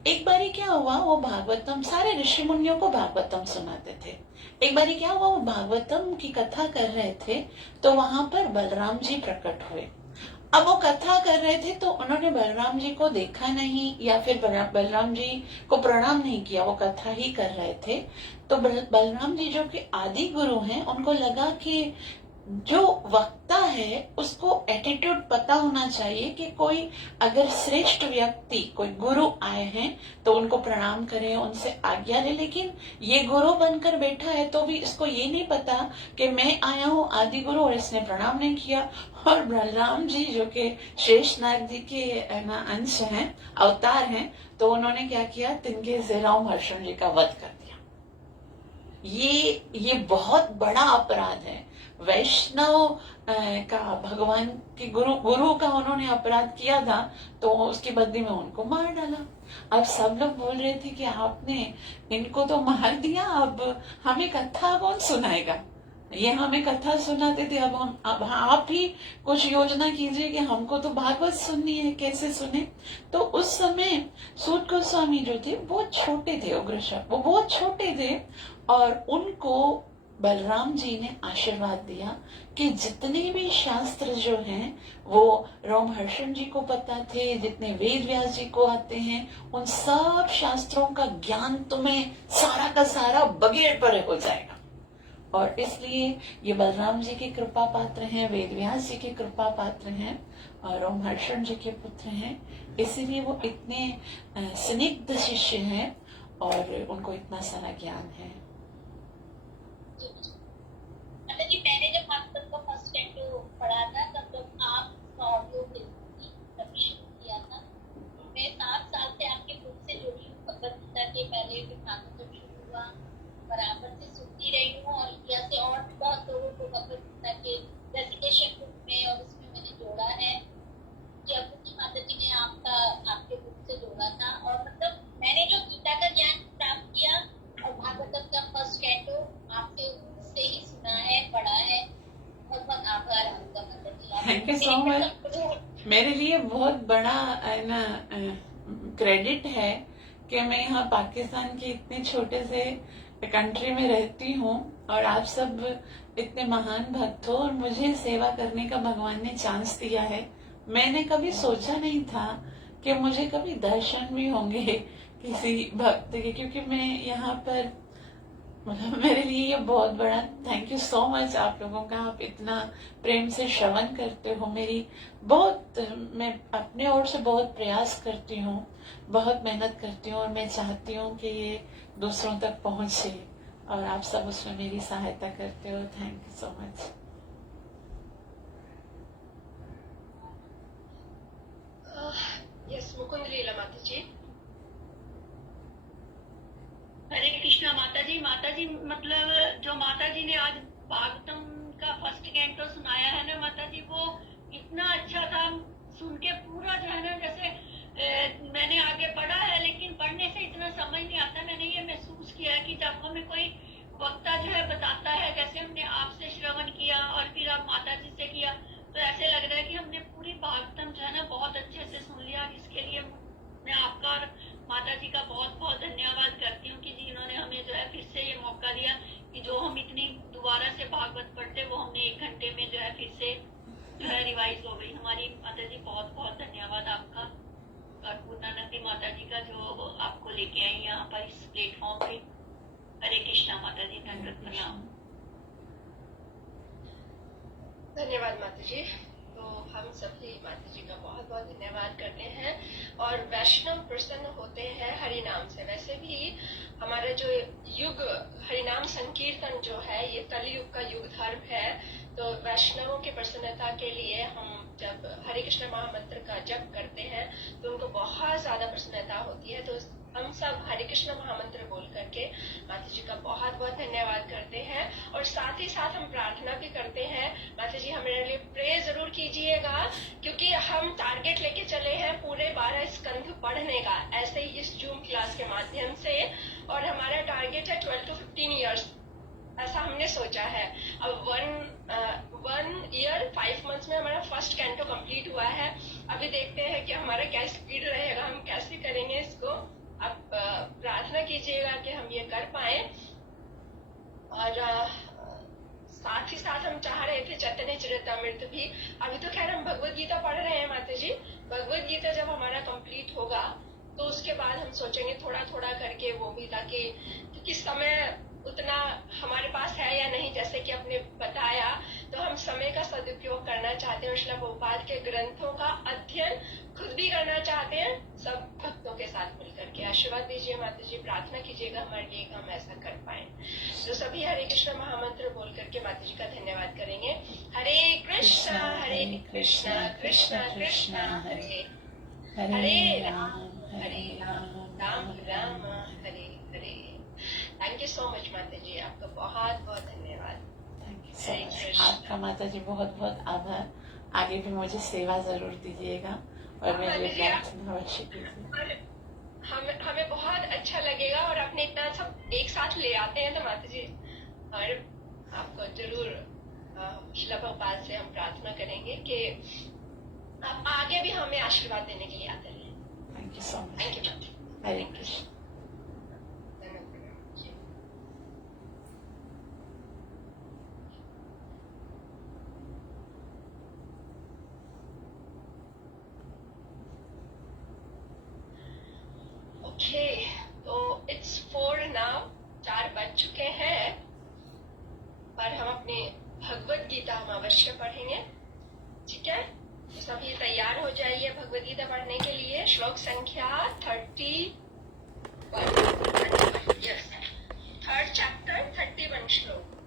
एक बारी क्या हुआ, वो भागवतम सारे ऋषि मुनियों को भागवतम सुनाते थे। एक बारी क्या हुआ, वो भागवतम की कथा कर रहे थे तो वहां पर बलराम जी प्रकट हुए। अब वो कथा कर रहे थे तो उन्होंने बलराम जी को देखा नहीं या फिर बलराम जी को प्रणाम नहीं किया, वो कथा ही कर रहे थे। तो बलराम जी जो कि आदि गुरु हैं, उनको लगा कि जो वक्ता है उसको एटीट्यूड पता होना चाहिए कि कोई अगर श्रेष्ठ व्यक्ति कोई गुरु आए हैं तो उनको प्रणाम करें, उनसे आज्ञा ले। लेकिन ये गुरु बनकर बैठा है तो भी इसको ये नहीं पता कि मैं आया हूँ आदि गुरु और इसने प्रणाम नहीं किया। और बलराम जी जो कि शेष नाग जी के अंश हैं, अवतार हैं, तो उन्होंने क्या किया, तिनके से रोमहर्षण जी का वध कर दिया। ये बहुत बड़ा अपराध है। वैष्णव का भगवान के गुरु का उन्होंने अपराध किया था तो उसके बदले में उनको मार डाला। अब सब लोग बोल रहे थे कि आपने इनको तो मार दिया, अब हमें कथा कौन सुनाएगा। ये हमें कथा सुनाते थे, अब आप ही कुछ योजना कीजिए कि हमको तो भागवत सुननी है, कैसे सुने। तो उस समय सूत गोस्वामी जो थे बहुत छोटे थे, उग्रशक वो बहुत छोटे थे और उनको बलराम जी ने आशीर्वाद दिया कि जितने भी शास्त्र जो हैं वो रोमहर्षण जी को पता थे, जितने वेद व्यास जी को आते हैं, उन सब शास्त्रों का ज्ञान तुम्हें सारा का सारा बगैर पर हो जाएगा। और इसलिए ये बलराम जी की कृपा पात्र हैं, वेद व्यास जी की कृपा पात्र हैं और रोमहर्षण जी के पुत्र हैं। इसीलिए वो इतने स्निग्ध शिष्य हैं और उनको इतना सारा ज्ञान है। मतलब कि मैंने जब भागवत का फर्स्ट कैंटो पढ़ा था तब जब आप ऑडियो तभी शुरू किया था। मैं 7 साल से आपके बुक से जुड़ी हूँ, भगवत गीता के पहले भी भागवत शुरू हुआ, बराबर से सुनती रही हूँ और इंडिया से और भी बहुत लोगों को भगवत गीता के रेसिटेशन बुक में और उसमें मैंने जोड़ा है। जब माता जी ने आपके बुक से जोड़ा था और मतलब मैंने जो गीता का ज्ञान प्राप्त किया और भागवतम का फर्स्ट कैंटो आपसे से ही सुना है, पढ़ा है। बहुत बहुत आभार आपका माता जी। Thank you so much. मेरे लिए बहुत बड़ा ना क्रेडिट है कि मैं यहाँ पाकिस्तान के इतने छोटे से कंट्री में रहती हूँ और आप सब इतने महान भक्त हो और मुझे सेवा करने का भगवान ने चांस दिया है। मैंने कभी सोचा नहीं था कि मुझे कभी दर्शन भी होंगे किसी भक्त के, क्योंकि मैं यहाँ पर मतलब मेरे लिए ये बहुत बड़ा थैंक यू सो मच आप लोगों का। आप इतना प्रेम से श्रवण करते हो, मेरी बहुत मैं अपने ओर से बहुत प्रयास करती हूँ, बहुत मेहनत करती हूँ और मैं चाहती हूँ कि ये दूसरों तक पहुंचे और आप सब उसमें मेरी सहायता करते हो। Thank you so much. Yes Mukund Leela माता जी। हरे कृष्णा माता जी। माता जी मतलब जो माता जी ने आज भागवतम का फर्स्ट कैंटो सुनाया है ना माता जी, वो इतना अच्छा था, सुन के पूरा जो है ना जैसे मैंने आगे पढ़ा है लेकिन पढ़ने से इतना समझ नहीं आता। मैंने ये महसूस किया कि जब हमें कोई वक्ता जो है बताता है, जैसे हमने आपसे श्रवण किया और फिर आप माता जी से किया, तो ऐसे लग रहा है कि हमने पूरी भागवतम जो है ना बहुत अच्छे से सुन लिया। इसके लिए मैं आपका और माता जी का बहुत बहुत धन्यवाद करती हूँ कि जिन्होंने हमें जो है फिर से ये मौका दिया कि जो हम इतनी दोबारा से भागवत पढ़ते वो हमने 1 घंटे में जो है फिर से जो है रिवाइज हो गई हमारी। माता जी बहुत बहुत धन्यवाद आपका और पूर्णानंदी माता जी का जो आपको लेके आई यहाँ पर इस प्लेटफॉर्म पे। हरे कृष्णा माता जी। धन्यवाद प्रणाम। धन्यवाद माता जी। तो हम सभी माता जी का बहुत बहुत धन्यवाद करते हैं और वैष्णव प्रसन्न होते हैं हरिनाम से। वैसे भी हमारा जो युग हरिनाम संकीर्तन जो है ये कलयुग का युग धर्म है, तो वैष्णवों की प्रसन्नता के लिए हम जब हरे कृष्ण महामंत्र का जप करते हैं तो उनको बहुत ज्यादा प्रसन्नता होती है। तो हम सब हरे कृष्ण महामंत्र बोल करके माता जी का बहुत बहुत धन्यवाद करते हैं और साथ ही साथ हम प्रार्थना भी करते हैं। माता जी हमारे लिए प्रे जरूर कीजिएगा, क्योंकि हम टारगेट लेके चले हैं पूरे 12 स्कंध पढ़ने का, ऐसे ही इस जूम क्लास के माध्यम से, और हमारा टारगेट है 12 to 15 ईयर्स, ऐसा हमने सोचा है। अब 1 ईयर 5 मंथ्स में हमारा फर्स्ट कैंटो कंप्लीट हुआ है। अभी देखते हैं कि हमारा क्या स्पीड रहेगा, हम कैसे करेंगे इसको। आप प्रार्थना कीजिएगा कि हम ये कर पाए। और साथ ही साथ हम चाह रहे थे चैतन्य चरितामृत भी। अभी तो खैर हम भगवत गीता पढ़ रहे हैं माता जी। भगवत गीता जब हमारा कंप्लीट होगा तो उसके बाद हम सोचेंगे थोड़ा थोड़ा करके वो भी, ताकि क्योंकि समय उतना हमारे पास है या नहीं, जैसे कि आपने बताया, तो हम समय का सदुपयोग करना चाहते हैं। श्रील प्रभुपाद के ग्रंथों का अध्ययन खुद भी करना चाहते हैं, सब भक्तों के साथ मिलकर के। आशीर्वाद दीजिए माता जी, प्रार्थना कीजिएगा हमारे लिए कि हम ऐसा कर पाए। तो सभी हरे कृष्ण महामंत्र बोल करके माता जी का धन्यवाद करेंगे। हरे Krishna Krishna Krishna Hare Hare Ram Ram Ram Hare Hare. Thank you so much माता जी, आपका बहुत बहुत धन्यवाद। Thank you so much. आपका माता जी बहुत बहुत आभार। आगे भी मुझे सेवा जरूर दीजिएगा और मेरे लिए प्रार्थना अवश्य कीजिए। हमें बहुत अच्छा लगेगा, और अपने इतना सब एक साथ ले आते हैं तो माता जी, और आपको जरूर श्रील प्रभुपाद से हम प्रार्थना करेंगे कि आप आगे भी हमें आशीर्वाद देने के लिए आते रहे। Thank you so much. Thank you माता जी। हरे कृष्ण। ओके, तो इट्स 4 नाउ, 4 बज चुके हैं, पर हम अपनी भगवत गीता हम अवश्य पढ़ेंगे। ठीक है, तो सभी तैयार हो जाइए भगवत गीता पढ़ने के लिए। श्लोक संख्या 31, यस, 3rd चैप्टर 31 श्लोक।